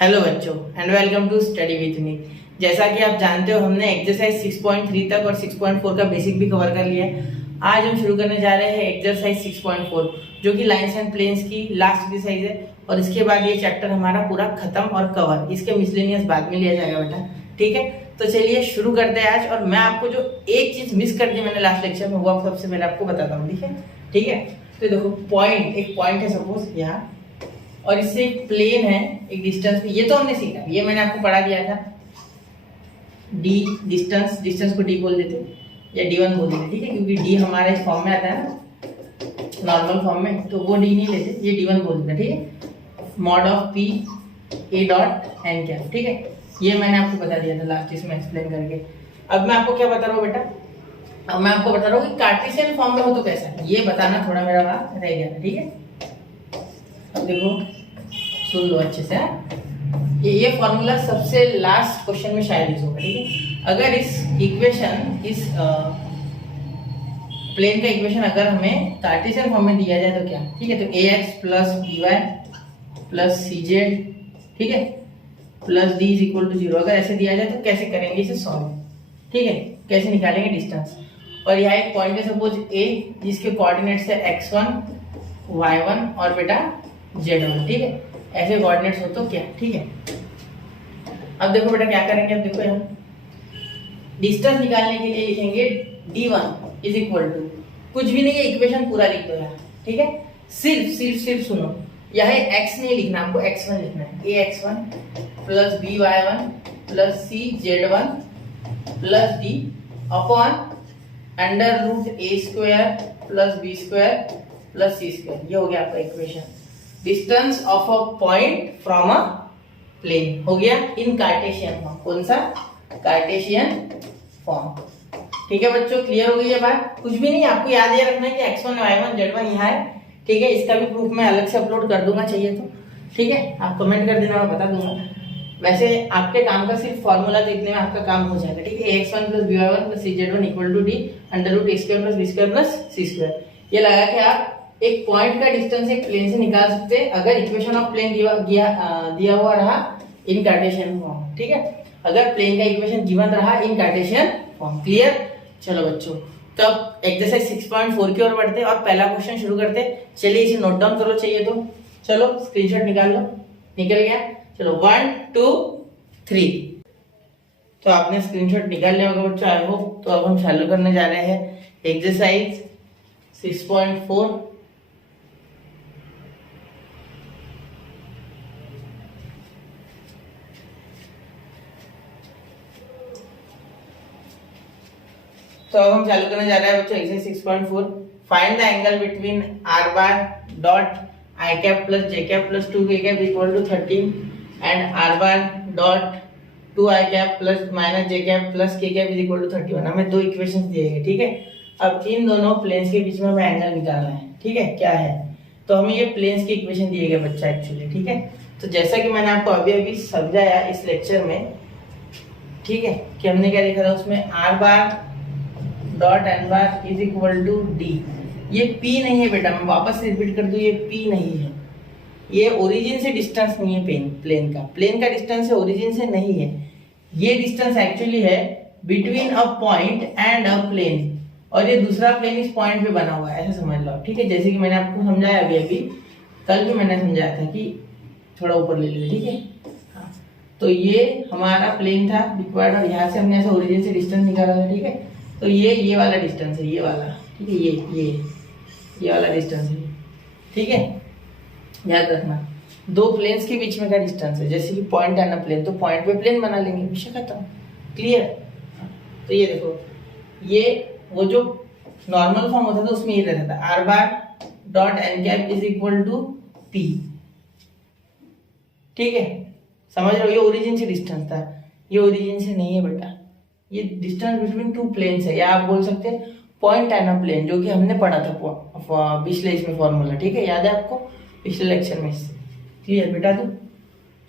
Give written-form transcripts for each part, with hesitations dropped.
Hello बच्चों and welcome to study with me. जैसा कि आप जानते हो हमने एक्सरसाइज 6.3 तक और 6.4 का बेसिक भी कवर कर लिया है। आज हम शुरू करने जा रहे हैं एक्सरसाइज 6.4 जो कि लाइंस एंड प्लेन्स की लास्ट एक्सरसाइज है और इसके बाद ये चैप्टर हमारा पूरा खत्म और कवर। इसके मिसलेनियस बाद में लिया जाएगा बेटा, ठीक है। तो चलिए शुरू करते हैं आज। और मैं आपको जो एक चीज मिस कर दी मैंने लास्ट लेक्चर में वो आप सबसे पहले आपको बताता हूँ, ठीक है। तो देखो पॉइंट, एक पॉइंट है सपोज यहाँ और इससे एक प्लेन है एक डिस्टेंस पे, ये तो हमने सीखा, ये मैंने आपको पढ़ा दिया था। डी डिस्टेंस को डी बोल देते या D1 बोल देते, ठीक है, क्योंकि डी हमारा इस फॉर्म में आता है ना नॉर्मल फॉर्म में, तो वो डी नहीं लेते, ये D1 बोल देते, ठीक है। Mod of P A dot N क्या, ठीक है, ये मैंने आपको बता दिया था लास्ट इसमें एक्सप्लेन करके। अब मैं आपको क्या बता रहा हूँ बेटा, अब मैं आपको बता रहा हूँ कि कार्टेशियन फॉर्म में हो तो कैसा है, ये बताना थोड़ा मेरा वहां रह गया था, ठीक है। अब देखो सुन लो अच्छे से, ये फॉर्मूला सबसे लास्ट क्वेश्चन में शायद यूज होगा, ठीक है। अगर इस इक्वेशन, इस प्लेन का इक्वेशन अगर हमें कार्टेशियन फॉर्म में दिया जाए तो क्या, ठीक है, तो ax plus by plus cz, ठीक है, plus d is equal to 0 अगर ऐसे दिया जाए तो कैसे करेंगे इसे सॉल्व, ठीक है, कैसे निकालेंगे डिस्टेंस। और यहाँ एक पॉइंट है सपोज a जिसके कोऑर्डिनेट्स है x1 y1 और बेटा z1, ठीक है, ऐसे कोऑर्डिनेट्स हो तो क्या, ठीक है। अब देखो बेटा क्या करेंगे, अब देखो यहाँ डिस्टेंस निकालने के लिए लिखेंगे d1 इज इक्वल टू कुछ भी नहीं है, इक्वेशन पूरा लिख दो यहाँ, ठीक है। सिर्फ सुनो, यहाँ x नहीं लिखना, हमको x1 लिखना है। ax1 plus by1 plus cz1 plus d upon under root a square plus b square plus c square, ये हो गया आपका equation. Distance of a point from a plane हो गया इन कार्टेशियन फॉर्म। कौन सा? कार्टेशियन फॉर्म, ठीक है बच्चों, क्लियर हो गई ये बात। कुछ भी नहीं, आपको याद ये रखना है कि x1 y1 z1 यहाँ है, ठीक है। इसका भी प्रूफ मैं अलग से अपलोड कर दूंगा चाहिए तो, ठीक है, आप कमेंट कर देना, मैं बता दूंगा। वैसे आपके काम का सिर्फ फॉर्मूला देखने में आपका काम हो जाएगा, ठीक है। ax1 plus by1 plus cz1 equal to d under root a square plus b square plus c square, ये लगा के आप एक पॉइंट का डिस्टेंस एक प्लेन से निकाल सकते हैं अगर इक्वेशन ऑफ प्लेन दिया हुआ रहा इन कार्टेशियन फॉर्म, ठीक है, अगर प्लेन का इक्वेशन गिवन रहा इन कार्टेशियन फॉर्म। क्लियर? चलो बच्चों, तब एक्सरसाइज 6.4 की ओर बढ़ते और पहला क्वेश्चन शुरू करते। चलिए इसे नोट डाउन करो चाहिए तो, चलो स्क्रीनशॉट निकाल लो, निकल गया, चलो 1 2 3। तो आपने स्क्रीनशॉट निकाल लिया होगा बच्चों, आई होप। तो अब हम चालू करने जा रहे हैं एक्सरसाइज 6.4। तो अब हम चालू करने जा रहे हैं बच्चों exercise 6.4। Find the angle between r bar dot i cap plus j cap plus 2k cap equal to 13 and r bar dot 2i cap plus minus j cap plus k cap is equal to 31। हमें दो equations दिए गए, ठीक है। अब इन दोनों planes के बीच में हमें एंगल निकालना है, ठीक है, क्या है। तो हमें ये प्लेन्स की इक्वेशन दिए गए बच्चा एक्चुअली, ठीक है। तो जैसा कि मैंने आपको अभी समझाया इस लेक्चर में, ठीक है, कि हमने क्या देखा था उसमें r bar dot N bar is equal to D. ये p नहीं है बेटा, मैं वापस रिपीट कर दूं, ये p नहीं है, ये ओरिजिन से डिस्टेंस नहीं है प्लेन का डिस्टेंस है ओरिजिन से नहीं है, ये डिस्टेंस एक्चुअली है between a point and a plane, और ये दूसरा प्लेन इस पॉइंट पे बना हुआ है, ऐसा समझ लो, ठीक है। जैसे कि मैंने आपको समझाया अभी कल भी मैंने समझाया था कि थोड़ा ऊपर ले लो, ठीक है। हाँ, तो ये हमारा प्लेन था रिक्वायर्ड और यहाँ से हमने ऐसा ओरिजिन से डिस्टेंस निकाला था, ठीक है। तो ये वाला डिस्टेंस है, ये वाला, ठीक है, ये वाला डिस्टेंस है, ठीक है। याद रखना दो प्लेन्स के बीच में का डिस्टेंस है, जैसे कि पॉइंट है ना प्लेन, तो पॉइंट पे प्लेन बना लेंगे, विषय खत्म, क्लियर। तो ये देखो, ये वो जो नॉर्मल फॉर्म होता था उसमें ये रहता था r bar dot N cap is equal to p, ठीक है, समझ रहे हो। ये ओरिजिन से डिस्टेंस था, ये ओरिजिन से नहीं है बेटा, ये डिस्टेंस बिटवीन टू प्लेन्स है, या आप बोल सकते हैं पॉइंट एंड अ प्लेन, जो कि हमने पढ़ा था पिछले इसमें फॉर्मूला, ठीक है, याद है आपको पिछले लेक्चर में। इससे क्लियर बेटा? तो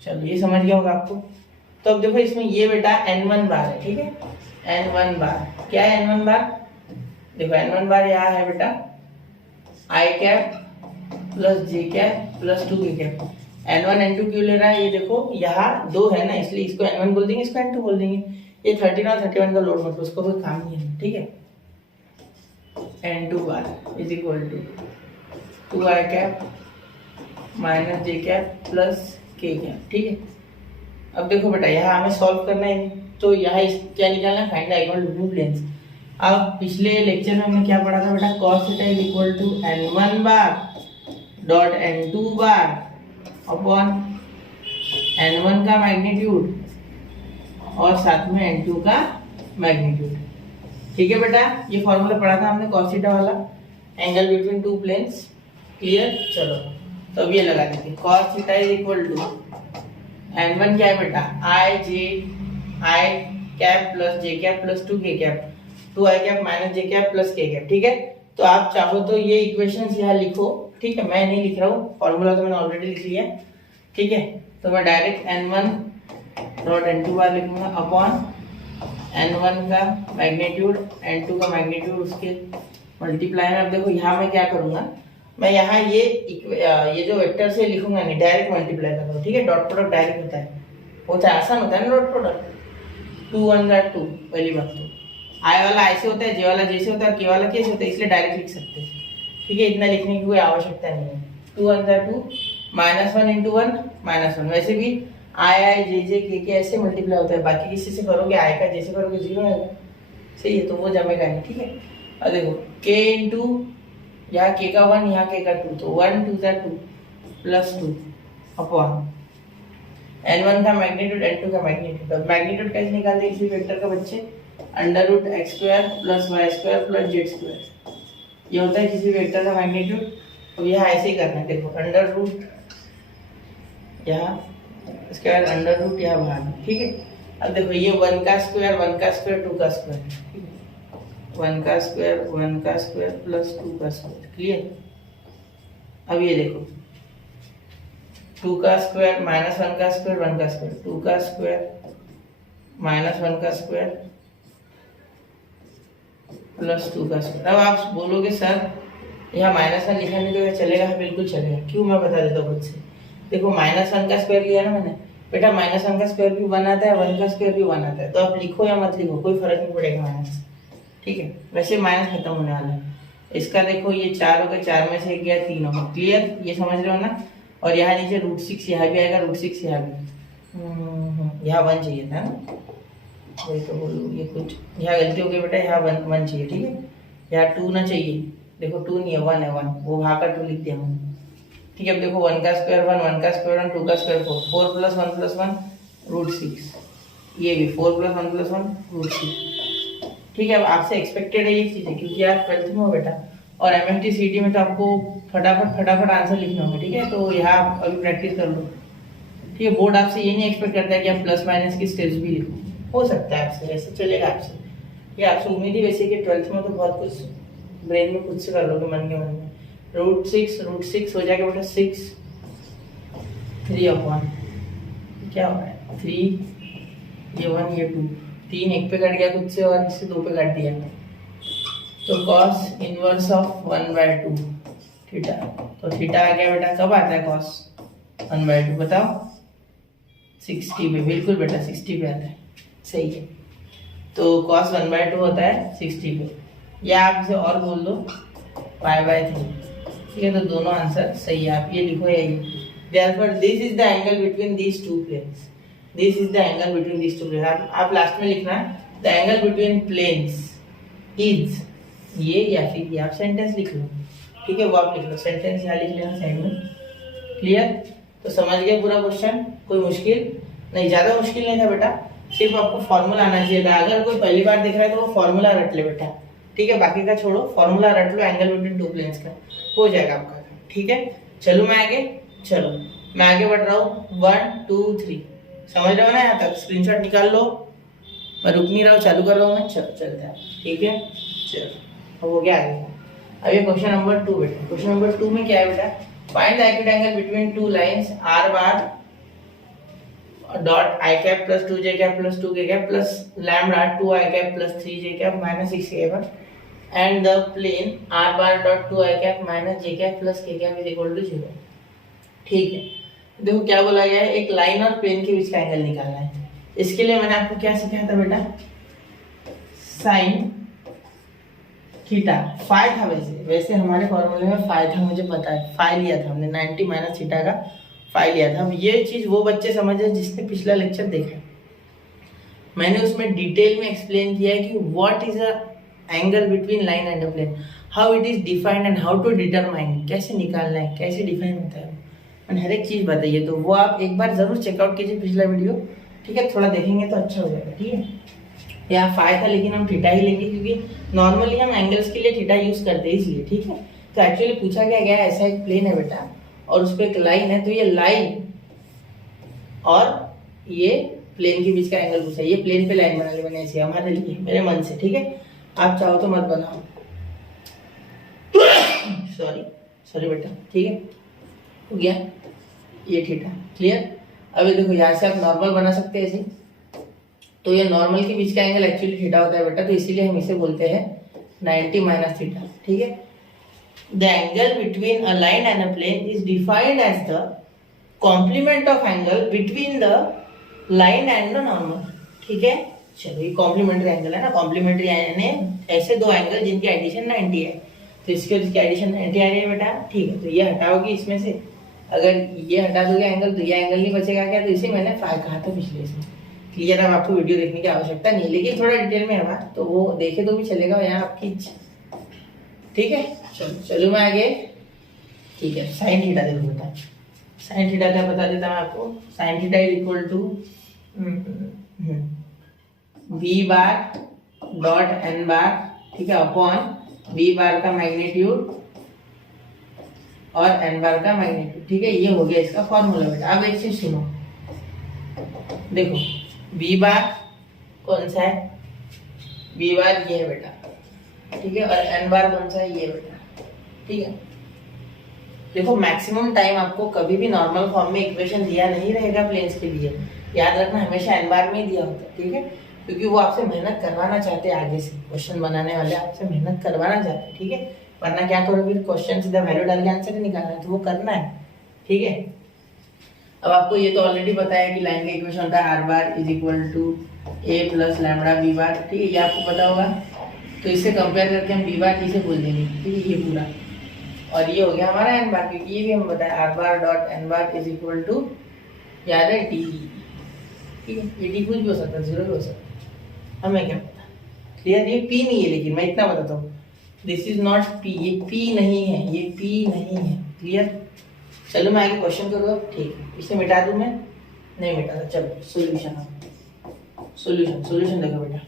चलो ये समझ गया होगा आपको। तो अब देखो इसमें ये बेटा n1 बार है, ठीक है, n1 बार क्या है, n1 बार देखो, n1 बार यहाँ है बेटा i cap plus j cap plus 2k cap, N1 N2 क्यों ले रहा है, ये देखो यहाँ 2 है ना, इसलिए इसको N1 बोल देंगे, इसको N2 बोल देंगे। ये 13 और 31 का लोड मतलब उसको कोई काम नहीं है, ठीक है। N2 bar is equal to 2i cap minus J cap plus K cap, ठीक है। अब देखो बेटा यहाँ हमें सॉल्व करना है, तो यहाँ क्या निकालना है, find the angle between planes. अब पिछले लेक्चर में हमने क्या पढ़ा था बेटा, cos theta is equal to N1 bar dot N2 bar upon N1 का मैग्नीट्यूड और साथ में N2 का मैग्नीट्यूड, ठीक है बेटा। ये फॉर्मूला पढ़ा था हमने cos थीटा वाला, angle between two planes, clear. चलो तो अब ये लगा देंगे, cos theta is equal to N1 क्या है बेटा, I cap plus J cap plus 2k cap, 2i cap minus J cap plus k cap, ठीक है। तो आप चाहो तो ये इक्वेशंस यहाँ लिखो, ठीक है। मैं नहीं लिख रहा हूँ, फॉर्मूला तो मैंने ऑलरेडी लिख लिया, ठीक है। तो मैं डायरेक्ट N1 डॉट N2 बार लिखूंगा अपॉन N1 का मैग्नीट्यूड N2 का मैग्नीट्यूड उसके मल्टीप्लाई में। अब देखो यहाँ मैं क्या करूंगा, मैं यहाँ ये जो वेक्टर से लिखूंगा नहीं, डायरेक्ट मल्टीप्लाई करूंगा, ठीक है। डॉट प्रोडक्ट डायरेक्ट होता है आसान होता है ना डॉट प्रोडक्ट, 2 1 का 2, पहली बात तो आई वाला ऐसे होता है, जे वाला जैसे होता है, के वाला कैसे होता है, इसलिए डायरेक्ट लिख सकते हैं, ठीक है। इतना लिखने की कोई आवश्यकता नहीं है। 2 1 का 2 माइनस 1 इंटू 1 माइनस 1, वैसे भी आई जे के ऐसे मल्टीप्लाई होता है, बाकी किसी से करोगे आई का जैसे करोगे 0 आएगा, सही है, तो वो जमेगा नहीं, ठीक है। अब देखो के इंटू यहाँ के का 1 यहाँ के का 2, तो 1 2 का 2 प्लस 2 अपॉन N1 का मैग्नीट्यूड N2 का मैग्नीट्यूड। अब मैग्नीट्यूड कैसे निकालते हैं किसी वेक्टर का बच्चे, under root X square plus Y square plus Z square, ये होता है किसी वेक्टर का मैग्नीट्यूड। अब यहाँ ऐसे ही करना है, देखो अंडर रूट यहाँ स्क्वायर अंडर रूट यहाँ बाहर, ठीक है। अब देखो ये 1 का स्क्वायर 2 का स्क्वायर, ठीक है, 1 का स्क्वायर प्लस 2 का स्क्वायर, क्लियर। अब ये देखो 2 का स्क्वायर माइनस 1 का स्क्वायर 1 का स्क्वायर, 2 का स्क्वायर माइनस 1 का स्क्वायर प्लस 2 का स्क्वायर। अब आप बोलोगे सर यहाँ माइनस 1 लिखा नहीं तो चलेगा, बिल्कुल चलेगा, क्यों, मैं बता देता हूँ खुद से। देखो माइनस 1 का स्क्वायर लिया ना मैंने, बेटा माइनस 1 का स्क्वायर भी 1 आता है, 1 का स्क्वायर भी 1 आता है, तो आप लिखो या मत लिखो कोई फर्क नहीं पड़ेगा माइनस, ठीक है। वैसे माइनस खत्म होने वाला है इसका, देखो ये 4 हो गए, 4 में से 1 गया 3 होगा, क्लियर, ये समझ रहे हो ना। और यहाँ नीचे √6 यहाँ भी आएगा, √6 यहाँ भी, यहाँ 1 चाहिए था ना, वही तो बोलूँ, ये कुछ यहाँ गलती हो गई बेटा, यहाँ 1 चाहिए, ठीक है। यहाँ 2 ना चाहिए, देखो 2 नहीं है 1 है, 1 वो वहाँ का 2 लिख दिया मैंने, ठीक है। अब देखो 1 का स्क्वायर 1 1 का स्क्वायर 1 2 का स्क्वायर 4 4 प्लस 1 प्लस 1 √6, ये भी 4 प्लस 1 प्लस 1 √6, ठीक है। अब आपसे एक्सपेक्टेड है ये चीज़ें, क्योंकि आप 12th में हो बेटा, और MFT CT में तो आपको फटाफट आंसर लिखना होगा, ठीक है। तो यहाँ आप अभी प्रैक्टिस कर लो, ठीक है। बोर्ड आपसे ये नहीं एक्सपेक्ट करता है कि आप प्लस माइनस की स्टेप्स भी लिखो, हो सकता है आपसे, ऐसे चलेगा आपसे, ये आपसे उम्मीद ही वैसे कि 12th में तो बहुत कुछ ब्रेन में खुद से कर लोगे मन के मन में। √6 हो जाएगा बेटा 6 3 अपॉन क्या हो रहा है 3, ये 1 ये 2, 3 1 पे कट गया खुद से और इससे 2 पे काट दिया, तो cos इनवर्स ऑफ 1/2 थीटा, तो थीटा आ गया बेटा, कब आता है cos 1/2 बताओ, 60 पे, बिल्कुल बेटा 60 पे आता है, सही है। तो cos 1/2 होता है 60 पे, या आप इसे और बोल दो π/3, ठीक है। तो दोनों आंसर सही है, आप ये लिखो यही। Therefore this is the angle between these two planes, this is the angle between these two planes। आप लास्ट में लिखना the angle between planes is ये, या फिर ये आप सेंटेंस लिख लो, ठीक है, वो आप लिख लो, सेंटेंस यहाँ लिख लेना साइड में, क्लियर। तो समझ गए पूरा क्वेश्चन, कोई मुश्किल नहीं, ज़्यादा मुश्किल नहीं था बेटा, सिर्फ आपको फॉर्मूला आना चाहिए था। अगर कोई पहली बार देख रहा है तो वो फॉर्मूला रट ले बेटा, ठीक है, बाकी का छोड़ो, फॉर्मूला रट लो एंगल बिटवीन टू प्लेन्स का, हो जाएगा आपका, ठीक है। चलो मैं आगे बढ़ रहा हूँ, 1 2 3, समझ रहे हो ना, यहाँ तक स्क्रीनशॉट निकाल लो, मैं रुक नहीं रहा हूँ, चालू कर रहा हूँ मैं, चलो चलते हैं, ठीक है। चलो हो गया आगे। अब ये क्वेश्चन नंबर 2 बेटा, क्वेश्चन नंबर 2 में क्या है बेटा, find the acute angle between two lines r bar dot i cap plus 2j cap plus 2k cap plus lambda 2i cap plus 3j cap minus 6k cap and the plane r bar dot 2i cap minus j cap plus k cap is equal to 0, ठीक है। देखो क्या बोला गया है, एक line और plane के बीच का एंगल निकालना है। इसके लिए मैंने आपको क्या सिखाया था बेटा, साइन थीटा, फाई था। वैसे हमारे फॉर्मूले में फाई था, मुझे पता है, फाई लिया था हमने 90 माइनस थीटा का फाई लिया था। अब ये चीज वो बच्चे समझे जिसने पिछला लेक्चर देखा है, मैंने उसमें डिटेल में एक्सप्लेन किया है कि what is a angle between line and a plane, how it is defined and how to determine, कैसे निकालना है, कैसे डिफाइन होता है, मैंने हर एक चीज बताइए। तो वो आप एक बार जरूर चेकआउट कीजिए पिछला वीडियो, ठीक है, थोड़ा देखेंगे तो अच्छा हो जाएगा, ठीक है। यहाँ फाई था लेकिन हम थीटा ही लेंगे क्योंकि नॉर्मली हम एंगल्स के लिए थीटा यूज करते हैं इसलिए, ठीक है। तो एक्चुअली पूछा क्या गया है, ऐसा एक प्लेन है बेटा और उस पर एक लाइन है, तो ये लाइन और ये प्लेन के बीच का एंगल पूछा है। ये प्लेन पे लाइन बना ली मैंने ऐसे हमारे लिए, मेरे मन से, ठीक है। आप चाहो तो मत बनाओ, सॉरी बेटा, ठीक है, हो गया ये थीटा, क्लियर। अभी देखो यहाँ से आप नॉर्मल बना सकते हैं ऐसे, तो ये नॉर्मल के बीच का एंगल एक्चुअली थीटा होता है बेटा, तो इसीलिए हम इसे बोलते हैं 90 माइनस थीटा, ठीक है। The angle between a line and a plane is defined as the complement of angle between the line and the normal, ठीक है। चलो ये कॉम्प्लीमेंट्री एंगल है ना, कॉम्प्लीमेंट्री यानी ऐसे दो एंगल जिनकी एडिशन 90 है, तो इसके इसकी एडिशन 90 आ रही है बेटा, ठीक है। तो ये हटाओगे इसमें से, अगर ये हटा दोगे एंगल तो ये एंगल नहीं बचेगा क्या, तो इसे मैंने फाई कहा था पिछले इसमें, क्लियर है। आपको वीडियो देखने की आवश्यकता नहीं, लेकिन थोड़ा डिटेल में है बात, तो वो देखे तो भी चलेगा, यहाँ आपकी इच्छा, ठीक है। चलो मैं आगे, ठीक है। साइन थीटा देखो बेटा, साइन थीटा क्या बता देता हूँ आपको, sine theta is equal to V bar dot N bar, ठीक है, अपॉन वी बार का मैग्नीट्यूड और एन बार का मैग्नीट्यूड, ठीक है। ये हो गया इसका फॉर्मूला बेटा। अब एक चीज सुनो, देखो वी बार कौन सा है, वी बार ये है बेटा, ठीक है, और एन बार कौन सा है, ये बेटा, ठीक है। देखो मैक्सिमम टाइम आपको कभी भी नॉर्मल फॉर्म में इक्वेशन दिया नहीं रहेगा प्लेन्स के लिए, याद रखना हमेशा एन बार में ही दिया होता है, ठीक है, क्योंकि वो आपसे मेहनत करवाना चाहते हैं, आगे से क्वेश्चन बनाने वाले आपसे मेहनत करवाना चाहते हैं, ठीक है। वरना क्या करो, फिर क्वेश्चन सीधा वैल्यू डाल के आंसर ही निकालना है, तो वो करना है, ठीक है। अब आपको ये तो ऑलरेडी पता है कि लाइन का इक्वेशन होता है R bar is equal to A plus lambda B bar, ठीक है, ये आपको पता होगा। तो इससे कंपेयर करके हम बी बार इसे बोल देंगे, ठीक है, ये पूरा, और ये हो गया हमारा एन बार, क्योंकि ये भी हम बताए R bar dot N bar is equal to, याद है, टी, ठीक है। ये टी कुछ भी हो सकता है, जीरो भी हो सकता है, हमें क्या पता, क्लियर। ये पी नहीं है, लेकिन मैं इतना बताता हूँ, दिस इज नॉट पी, ये पी नहीं है, ये पी नहीं है, क्लियर। चलो मैं आगे क्वेश्चन करूँ, ठीक है, इसे मिटा दूं मैं, नहीं मिटाता, चलो सोल्यूशन, सोल्यूशन देखो बेटा।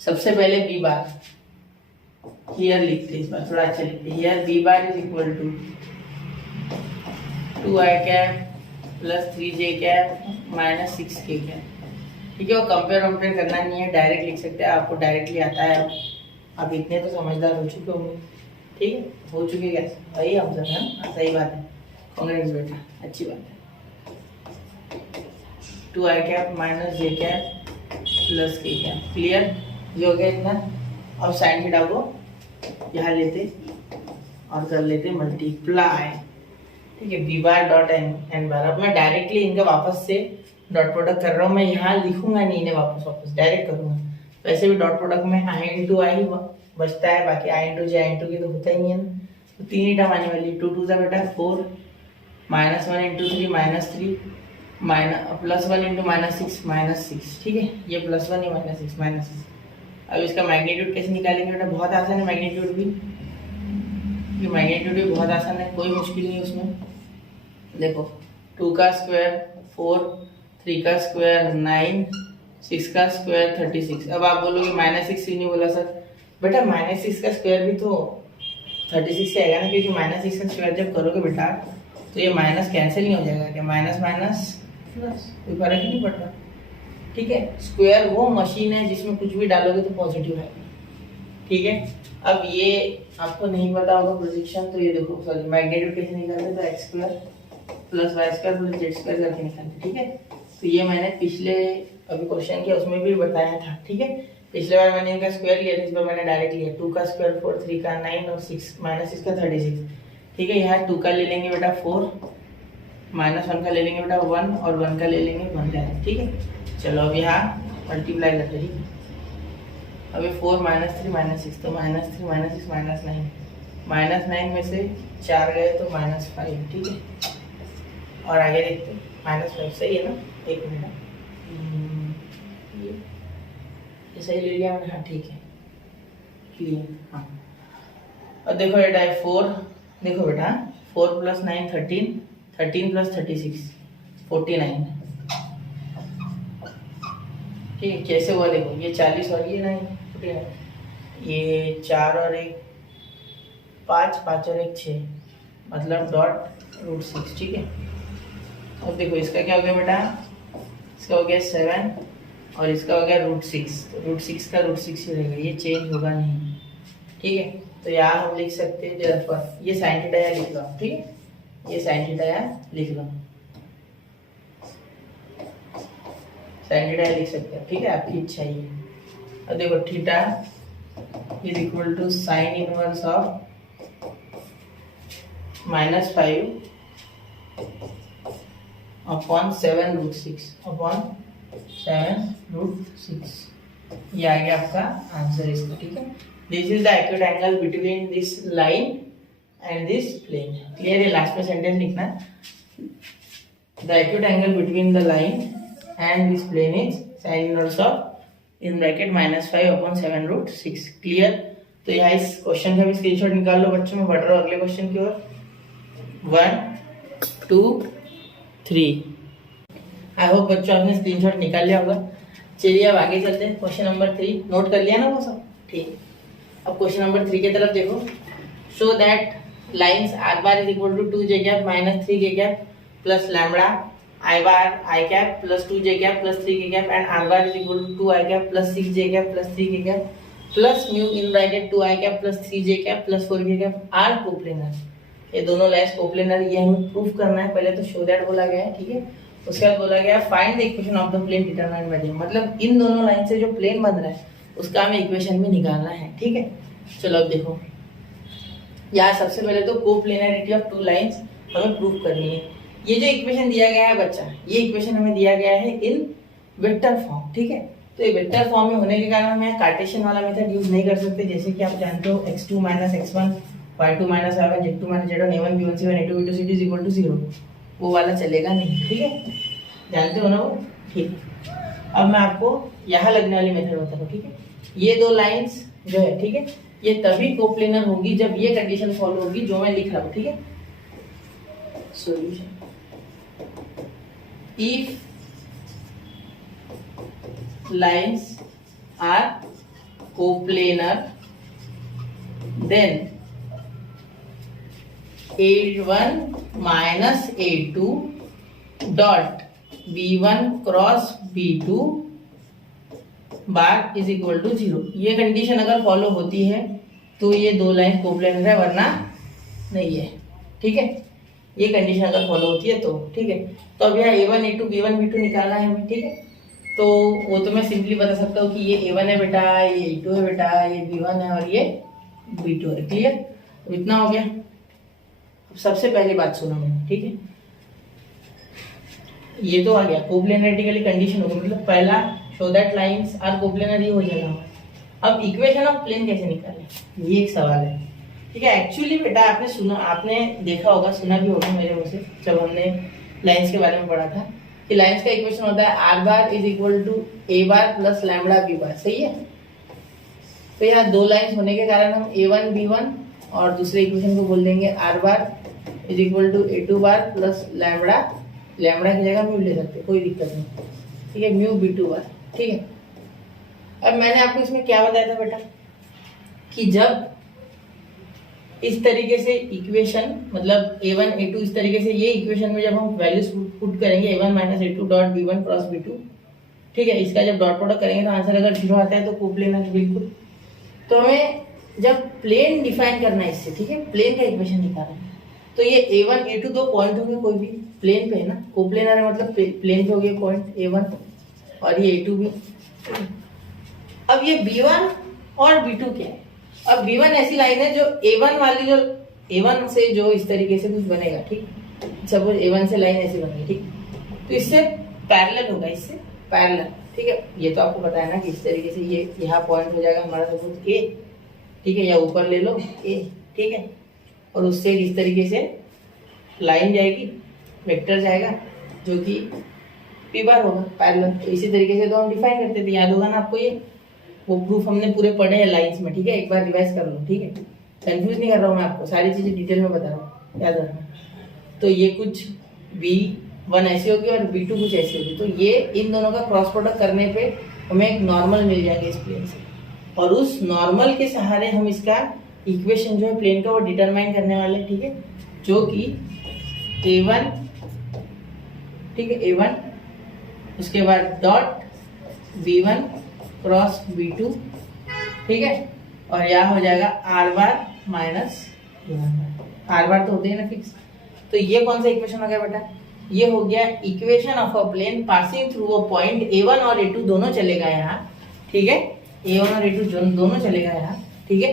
सबसे पहले बी बार हियर लिखते हैं, इस बार थोड़ा अच्छा लिखते हैं, here B bar is equal to 2i cap plus 3j cap minus 6k cap, ठीक है। वो कंपेयर करना नहीं है, डायरेक्ट लिख सकते हैं, आपको डायरेक्टली आता है, आप इतने तो समझदार हो चुके होंगे, ठीक है, हो चुके कैसे, वही हम सब है ना, सही बात है, कांग्रेस बेटा, अच्छी बात है। 2i cap minus j cap plus k cap, clear, ये हो गया इतना। अब साइन थीटा को यहाँ लेते और कर लेते मल्टीप्लाई, ठीक है, बी बार डॉट एन बार। अब मैं डायरेक्टली इनका वापस से डॉट प्रोडक्ट कर रहा हूँ, मैं यहाँ लिखूंगा नहीं, इन्हें वापस डायरेक्ट करूंगा। वैसे भी डॉट प्रोडक्ट में आई इंटू आई बचता है, बाकी आई इंटू जे आई इंटू की तो होता ही नहीं है ना, तो तीन ही टर्म आने वाली, 2 2 बेटा 4, -1 इंटू 3 -3, प्लस 1 इंटू -6 ठीक है, ये +1 ही -6 अब इसका मैग्नीट्यूड कैसे निकालेंगे बेटा, बहुत आसान है, मैग्नीट्यूड भी, ये मैग्नीट्यूड भी बहुत आसान है, कोई मुश्किल नहीं उसमें। देखो 2 का स्क्वायर 4, 3 का स्क्वायर 9, 6 का स्क्वायर 36। अब आप बोलोगे -6 क्यों नहीं बोला सर, बेटा -6 का स्क्वायर भी तो 36 से आएगा ना, क्योंकि -6 का स्क्वायर जब करोगे बेटा तो ये माइनस कैंसिल नहीं हो जाएगा क्या, माइनस माइनस प्लस, कोई फर्क ही नहीं पड़ रहा, ठीक है। स्क्वायर वो मशीन है जिसमें कुछ भी डालोगे तो पॉजिटिव है, ठीक है। अब ये आपको नहीं पता होगा प्रोजेक्शन, तो ये देखो सॉरी मैग्नीट्यूड कैसे निकालते, तो x square plus Y square plus Z square करके निकालते, ठीक है। तो ये मैंने पिछले अभी क्वेश्चन किया उसमें भी बताया था, ठीक है। पिछले बार मैंने इनका स्क्वायर लिया था, इस बार मैंने डायरेक्ट लिया, 2 का स्क्वायर 4, 3 का 9 और 6 -6 का 36, ठीक है। यहाँ 2 का ले लेंगे बेटा 4, -1 का ले लेंगे बेटा 1 और 1 का ले लेंगे 1 का, ठीक है। चलो अब यहाँ मल्टीप्लाई करते हैं। अभी 4 -3 -6 तो -3 -6 -9, -9 में से 4 गए तो -5, ठीक है। और आगे देखते हैं -5 सही है ना, एक मिनट, ये सही ले लिया मैंने, हाँ ठीक है क्लियर, हाँ। और देखो बेटा 4, देखो बेटा 4 + 9 13, 13 + 36 49, ठीक है। कैसे हुआ देखो, ये 40 और ये 9 49, ये 4 और 1 5, 5 और 1 6, मतलब .√6, ठीक है। अब देखो इसका क्या हो गया बेटा, इसका हो गया 7 और इसका हो गया √6, तो √6 का √6 ही रहेगा, ये चेंज होगा नहीं, ठीक है। तो यहाँ हम लिख सकते हैं देयरफॉर, ये sin थीटा यहाँ लिख लो, ठीक है, ये sin थीटा यहाँ लिख लो, sin थीटा लिख सकते हैं, ठीक है, आपकी इच्छा ही है। अब देखो theta is equal to sin inverse of -5 upon 7√6 upon 7√6, ये आ गया आपका आंसर इसका, ठीक है। This is the acute angle between this line and this plane, clear है। लास्ट में सेंटेंस लिखना, the acute angle between the line and this plane is sin inverse of in bracket -5 upon 7√6, clear. तो यहाँ इस question का भी screenshot निकाल लो बच्चों, मैं बढ़ रहा हूँ अगले क्वेश्चन की ओर। 1 2 3, आई होप बच्चों आपने स्क्रीनशॉट निकाल लिया होगा। चलिए अब आगे चलते हैं, क्वेश्चन नंबर 3 नोट कर लिया ना वो सब, ठीक। अब क्वेश्चन नंबर 3 की तरफ देखो, show that lines r bar is equal to 2j cap -3j cap plus lambda i bar i cap plus 2j cap plus 3j cap and r bar is equal to 2i cap plus 6j cap plus 3j cap plus mu in bracket 2i cap plus 3j cap plus 4j cap are coplanar. ये दोनों lines coplanar, ये हमें proof करना है। पहले तो show that बोला गया है, ठीक है, उसके बाद बोला गया find the equation of the plane determined by the, मतलब इन दोनों लाइन से जो प्लेन बन रहा है उसका हमें इक्वेशन भी निकालना है, ठीक है। चलो अब देखो, यहाँ सबसे पहले तो कोप्लेनरिटी ऑफ टू लाइंस हमें प्रूफ करनी है। ये जो इक्वेशन दिया गया है बच्चा, ये इक्वेशन हमें दिया गया है इन वेक्टर फॉर्म, ठीक है। तो ये वेक्टर फॉर्म में होने के कारण हम यहाँ कार्टेशियन वाला मेथड यूज नहीं कर सकते, जैसे कि आप जानते हो x2 - x1 y2 - y1 z2 - z1 a1 b1 c1 a2 b2 c2 equal to 0, वो वाला चलेगा नहीं, ठीक है, जानते हो ना वो, ठीक। अब मैं आपको यहाँ लगने वाली मेथड बताता हूँ, ठीक है। ये दो लाइंस जो है, ठीक है, ये तभी कोप्लेनर होगी जब ये कंडीशन फॉलो होगी जो मैं लिख रहा हूँ, ठीक है। Solution, if lines are coplanar then A1 minus A2 dot B1 cross B2 bar is equal to 0। ये कंडीशन अगर फॉलो होती है तो ये दो लाइन कोप्लेनर है, वरना नहीं है, ठीक है। ये कंडीशन अगर फॉलो होती है तो, ठीक है। तो अब यहाँ A1 A2 B1 B2 निकालना है हमें, ठीक है। तो वो तो मैं सिंपली बता सकता हूँ कि ये A1 है बेटा, ये A2 है बेटा, ये B1 है और ये B2 है, क्लियर। इतना हो गया। सबसे पहली बात सुनो मैंने, ठीक है, ये तो आ गया कोप्लेनरिटी के लिए कंडीशन होगी, मतलब पहला show that lines are coplanar, ये हो जाएगा। अब इक्वेशन ऑफ प्लेन कैसे निकालें, ये एक सवाल है, ठीक है। एक्चुअली बेटा आपने सुना, आपने देखा होगा, सुना भी होगा मेरे मुंह से, जब हमने लाइंस के बारे में पढ़ा था कि लाइंस का इक्वेशन होता है R bar is equal to A bar plus lambda B bar, सही है। तो यहाँ दो लाइंस होने के कारण हम A1 B1 और दूसरे इक्वेशन को बोल देंगे R bar is equal to A2 bar plus lambda, lambda की जगह म्यू ले सकते, कोई दिक्कत नहीं, ठीक है, म्यू B2 बार, ठीक है। अब मैंने आपको इसमें क्या बताया था बेटा कि जब इस तरीके से इक्वेशन, मतलब A1 A2 इस तरीके से, ये इक्वेशन में जब हम वैल्यूज पुट करेंगे A1 minus A2 dot B1 cross B2, ठीक है, इसका जब डॉट प्रोडक्ट करेंगे तो आंसर अगर 0 आता है तो कोप्लेनर है, बिल्कुल। तो हमें जब प्लेन डिफाइन करना है इससे, ठीक है, प्लेन का इक्वेशन निकालना है, तो ये A1 A2 दो पॉइंट होंगे, कोई भी प्लेन पे है ना, कोप्लेनर है, मतलब प्लेन पे हो गया पॉइंट A1 और ये A2 भी। अब ये B1 और B2 क्या है, अब B1 ऐसी लाइन है जो A1 वाली, जो A1 से जो इस तरीके से कुछ बनेगा, ठीक, सपोज A1 से लाइन ऐसे बन गई, ठीक, तो इससे पैरेलल होगा, इससे पैरेलल, ठीक है। ये तो आपको पता है ना कि इस तरीके से ये यहाँ पॉइंट हो जाएगा हमारा सपोज A, ठीक है, या ऊपर ले लो A, ठीक है, और उससे इस तरीके से लाइन जाएगी, वेक्टर जाएगा जो कि P बार होगा पैरेलल। तो इसी तरीके से तो हम डिफाइन करते थे, याद होगा ना आपको ये, वो प्रूफ हमने पूरे पढ़े हैं लाइंस में, ठीक है, एक बार रिवाइज कर लो, ठीक है, कंफ्यूज नहीं कर रहा हूँ मैं आपको, सारी चीजें डिटेल में बता रहा हूँ, याद रखना। तो ये कुछ B1 ऐसी होगी और B2 कुछ ऐसी होगी, तो ये इन दोनों का क्रॉस प्रोडक्ट करने पे हमें एक नॉर्मल मिल जाएगा इस प्लेन से, और उस नॉर्मल के सहारे हम इसका इक्वेशन जो है प्लेन का वो डिटरमाइन करने वाले, ठीक है, जो कि A1, ठीक है, A1, उसके बाद डॉट B1 क्रॉस B2, ठीक है, और यहाँ हो जाएगा R बार माइनस R बार तो होते हैं ना फिक्स। तो ये कौन सा इक्वेशन हो गया बेटा, ये हो गया equation of a plane passing through a point A1 और A2 दोनों चलेगा यहाँ, ठीक है, A1 और A2 दोनों चलेगा यहाँ, ठीक है,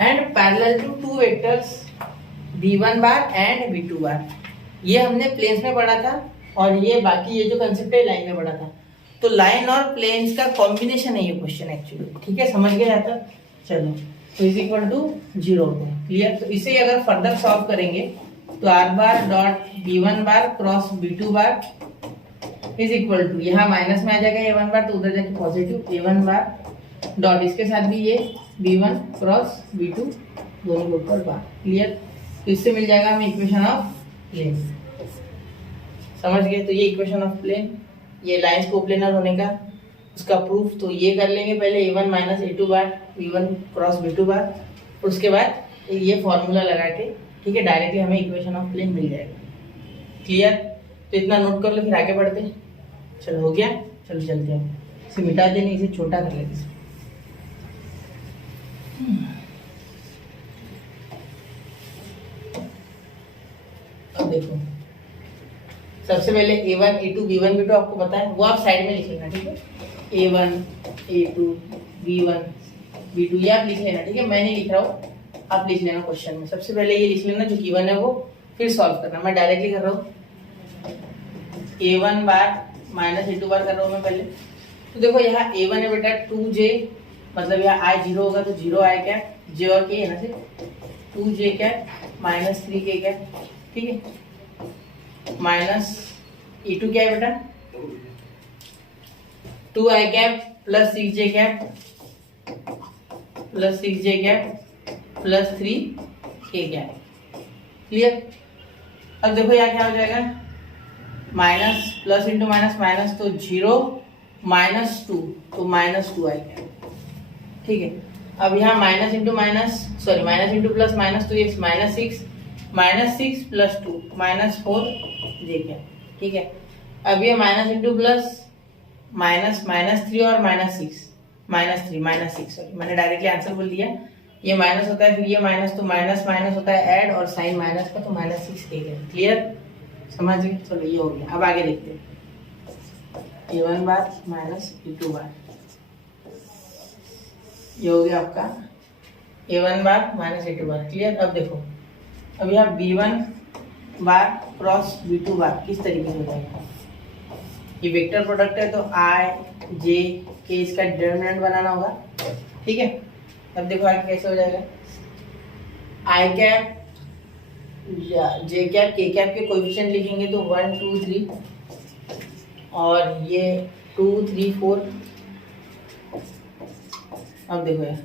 and parallel to two vectors B1 bar and B2 bar. ये हमने प्लेन्स में पढ़ा था, और ये बाकी ये जो कंसेप्ट है लाइन में पढ़ा था। तो लाइन और प्लेन्स का कॉम्बिनेशन है ये क्वेश्चन एक्चुअली, ठीक है, समझ गए यहाँ तक। चलो, तो इज इक्वल टू 0 हो गया, क्लियर। तो इसे अगर फर्दर सॉल्व करेंगे तो R bar dot B1 bar cross B2 bar is equal to, यहाँ माइनस में आ जाएगा A1 बार, तो उधर जाके पॉजिटिव A1 बार डॉट इसके साथ भी ये B1 क्रॉस B2 दोनों के ऊपर बार, क्लियर। तो इससे मिल जाएगा हमें इक्वेशन ऑफ प्लेन, समझ गए। तो ये इक्वेशन ऑफ प्लेन, ये लाइंस कोप्लेनर होने का उसका प्रूफ, तो ये कर लेंगे पहले A1 माइनस A2 बार B1 क्रॉस B2 बार, उसके बाद ये फॉर्मूला लगा के, ठीक है, डायरेक्टली हमें इक्वेशन ऑफ प्लेन मिल जाएगा, क्लियर। तो इतना नोट कर लो, फिर आगे बढ़ते हैं। चलो हो गया, चलो चलते हैं, इसे मिटा देंगे, इसे छोटा कर लेते हैं। अब देखो, सबसे पहले A1 A2 B1 B2 आपको पता है, वो आप साइड में लिख लेना, ठीक है, A1 A2 B1 B2 ये आप लिख लेना, ठीक है, मैं नहीं लिख रहा हूँ, आप लिख लेना क्वेश्चन में। सबसे पहले ये लिख लेना जो गिवन है वो, फिर सॉल्व करना। मैं डायरेक्टली कर रहा हूँ, A1 बार माइनस A2 बार कर रहा हूँ मैं पहले। तो देखो यहाँ A1 है बेटा 2J, मतलब यहाँ I 0 होगा तो 0 I क्या, J और K है ना, सिर्फ 2J क्या माइनस 3K क्या, ठीक है, माइनस E2 क्या है बेटा 2I cap plus 6J cap plus 6J cap plus 3K cap, clear. अब देखो यहाँ क्या हो जाएगा, minus plus into minus minus, तो 0 माइनस 2 तो माइनस 2I कैप, ठीक है। अब यहाँ minus into minus, sorry minus into plus minus, तो ये minus 6 plus 2 minus 4J cap, ठीक है। अब ये माइनस इंटू प्लस माइनस 3 और माइनस 6 सॉरी, मैंने डायरेक्टली आंसर बोल दिया। ये माइनस होता है, फिर ये माइनस, तो माइनस माइनस होता है ऐड, और साइन माइनस का तो माइनस 6 है, क्लियर, समझ गए। चलो ये हो गया। अब आगे देखते हैं, A1 बार माइनस A2 बार, ये हो गया आपका A1 बार माइनस A2 बार, क्लियर। अब देखो, अब यहाँ B1 बार क्रॉस B2 बार किस तरीके से हो जाएगा, ये वेक्टर प्रोडक्ट है तो I J K इसका डिटरमिनेंट बनाना होगा, ठीक है। अब देखो आगे कैसे हो जाएगा, I cap J cap K cap के कोएफिशिएंट लिखेंगे तो 1 2 3 और ये 2 3 4। अब देखो यार,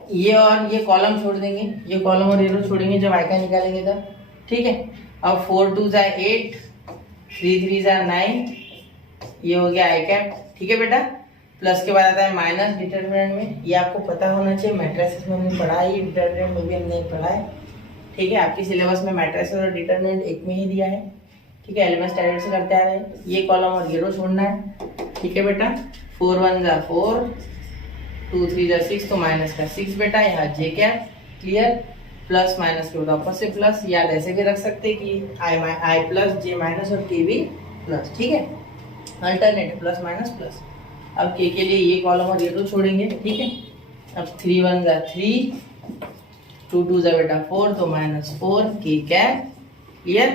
ये और ये कॉलम छोड़ देंगे, ये कॉलम और ये रो छोड़ेंगे जब I का निकालेंगे तब, ठीक है। अब 4 2 8 3 3 9, ये हो गया I कैप, ठीक है बेटा। प्लस के बाद आता है माइनस डिटरमिनेंट में, ये आपको पता होना चाहिए, मैट्रिसेस में हमने पढ़ा है, ये डिटरमिनेंट में भी हमने पढ़ा है, ठीक है। आपकी सिलेबस में मैट्रिसेस और डिटरमिनेंट एक में ही दिया है, ठीक है, एलिमेंट स्टैंडर्ड से करते आ रहे हैं। ये कॉलम और ये रो छोड़ना है, ठीक है बेटा। 4 1 4 2 3 6, तो माइनस का 6 बेटा, यहाँ J cap, clear. Plus minus के बाद वापस से प्लस, याद ऐसे भी रख सकते कि I प्लस J माइनस और K भी प्लस, ठीक है, अल्टरनेट प्लस माइनस प्लस। अब K के लिए ये कॉलम और ये रो छोड़ेंगे, ठीक है। अब 3 1 3 2 टू टू जा बेटा 4 तो -4 के कैप। क्लियर।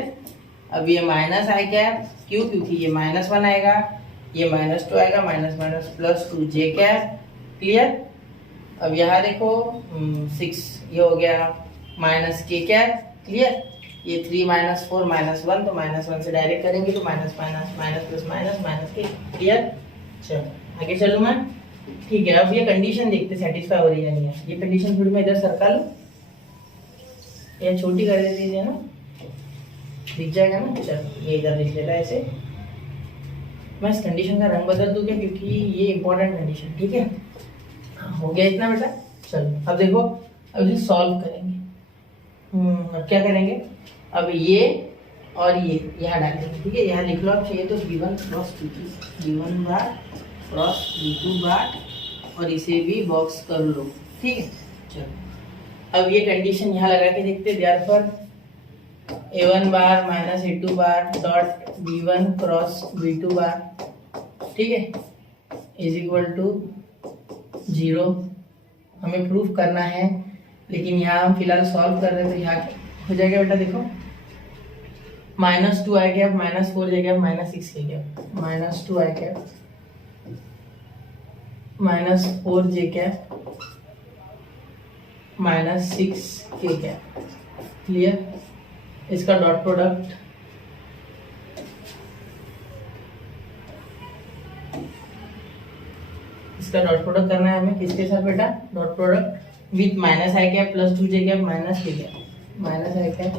अब ये माइनस आई कैप, क्यों? क्योंकि ये -1 आएगा, ये -2 आएगा, minus minus plus 2 J cap. Clear. अब यहाँ देखो 6 ये हो गया माइनस के कैप। क्लियर। ये 3 -4 -1 तो -1 से डायरेक्ट करेंगे तो minus minus minus plus minus के। क्लियर। चलो आगे चलूँ मैं। ठीक है, अब ये कंडीशन देखते सेटिस्फाई हो रही है नहीं है। ये कंडीशन थोड़ी मैं इधर सर्कल या छोटी कर देती है ना, दिख जाएगा ना। चलो ये इधर लिख लेता है ऐसे। मैं इस कंडीशन का रंग बदल दूंगा क्योंकि ये इंपॉर्टेंट कंडीशन। ठीक है, हो गया इतना बेटा। चलो अब देखो, अब इसे सॉल्व करेंगे। अब क्या करेंगे? अब ये और ये यहाँ डालेंगे। ठीक है, यहाँ लिख लो आप चाहिए तो v1 cross v1 bar cross v2 बार, और इसे भी बॉक्स कर लो। ठीक है। चलो अब ये कंडीशन यहाँ लगा के देखते। Therefore a1 bar minus a2 bar dot v1 cross v2 bar, ठीक है, इज इक्वल टू 0। हमें प्रूफ करना है, लेकिन यहाँ हम फिलहाल सॉल्व कर रहे हैं तो यहाँ हो जाएगा बेटा। देखो -2 आई कैप -4 जे कैप -6 के कैप, -2 आई कैप -4 जे कैप -6 के कैप। क्लियर। इसका डॉट प्रोडक्ट करना है हमें किसके साथ बेटा? Dot product with minus I cap plus 2 J cap minus K cap, minus I cap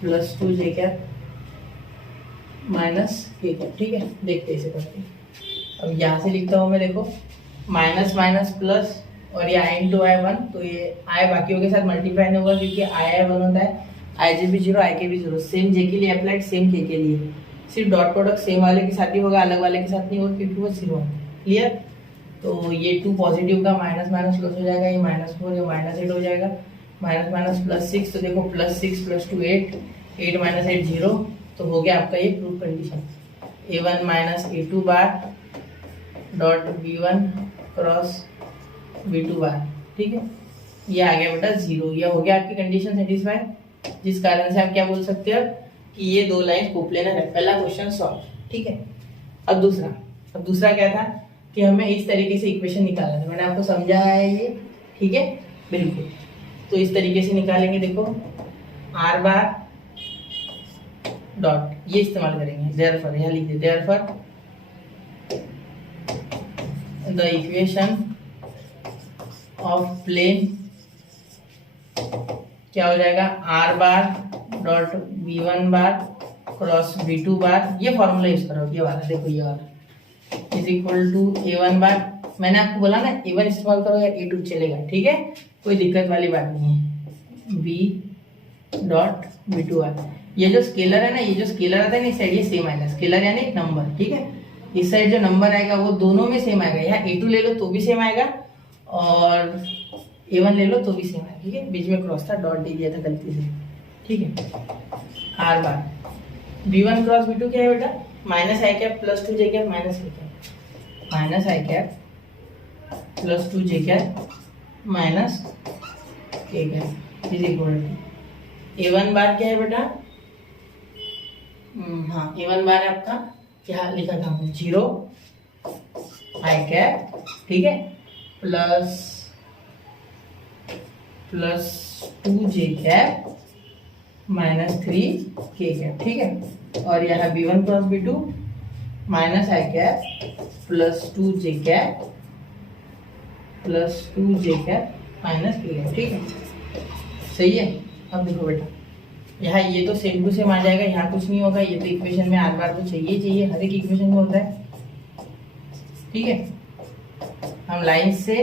plus 2 J cap minus K cap. ठीक है, देखते इसे करके। अब यहाँ से लिखता हूँ मैं, देखो माइनस माइनस प्लस और ये i इंटू आई 1, तो ये i बाकियों के साथ मल्टीप्लाई नहीं होगा क्योंकि i 1 होता है, i j भी 0 i k भी 0। सेम j के लिए अप्लाइड, सेम k के लिए। सिर्फ डॉट प्रोडक्ट सेम वाले के साथ ही होगा, अलग वाले के साथ नहीं होगा क्योंकि वो 0 है। क्लियर। तो ये 2 पॉजिटिव का माइनस माइनस प्लस हो जाएगा, ये -4 ये -8 हो जाएगा, माइनस माइनस प्लस 6। तो देखो +6 + 2 8, 8 - 8 0। तो हो गया आपका ये proof condition. a1 minus a2 bar dot v1 cross v2 bar. ठीक है, ये आ गया बेटा 0। ये हो गया आपकी कंडीशन सेटिस्फाई, जिस कारण से आप क्या बोल सकते हो कि ये 2 लाइन कोप्लेनर है। पहला क्वेश्चन सॉल्व। ठीक है। अब दूसरा क्या था कि हमें इस तरीके से इक्वेशन निकालना था। मैंने आपको समझाया है ये। ठीक है, बिल्कुल। तो इस तरीके से निकालेंगे। देखो r बार डॉट ये इस्तेमाल करेंगे, देयरफॉर यहाँ लिख दे, therefore the equation of plane क्या हो जाएगा? r bar dot v1 bar cross v2 bar. ये फॉर्मूला यूज करो, ये वाला देखो, ये वाला इज इक्वल टू a1 बार। मैंने आपको बोला ना a1 इस्तेमाल करो या a2 चलेगा। ठीक है, कोई दिक्कत वाली बात नहीं है। v dot v2 bar. ये जो स्केलर है ना, ये जो स्केलर आता है ना इस साइड, ये सेम आएगा। स्केलर यानी एक नंबर। ठीक है, इस साइड जो नंबर आएगा वो दोनों में सेम आएगा। यहाँ a2 ले लो तो भी सेम आएगा और a1 ले लो तो भी सेम आएगा। ठीक है, बीच में क्रॉस था, डॉट दे दिया था गलती से। ठीक है, r बार v1 क्रॉस v2 क्या है बेटा? Minus I cap plus 2 J cap minus K cap, minus I cap plus 2 J cap minus K cap is equal to a1 bar क्या है बेटा? हाँ, a1 बार है आपका, क्या लिखा था हमने? 0 आई कैप, ठीक है, प्लस 2 जे कैप माइनस 3 के कैप। ठीक है, और यहाँ v1 cross v2 minus I cap plus 2 J cap minus K cap. ठीक है, सही है। अब देखो बेटा, यहाँ ये तो सेम टू सेम आ जाएगा, यहाँ कुछ नहीं होगा। ये तो इक्वेशन में r बार तो चाहिए, हर एक इक्वेशन में होता है। ठीक है, हम लाइन से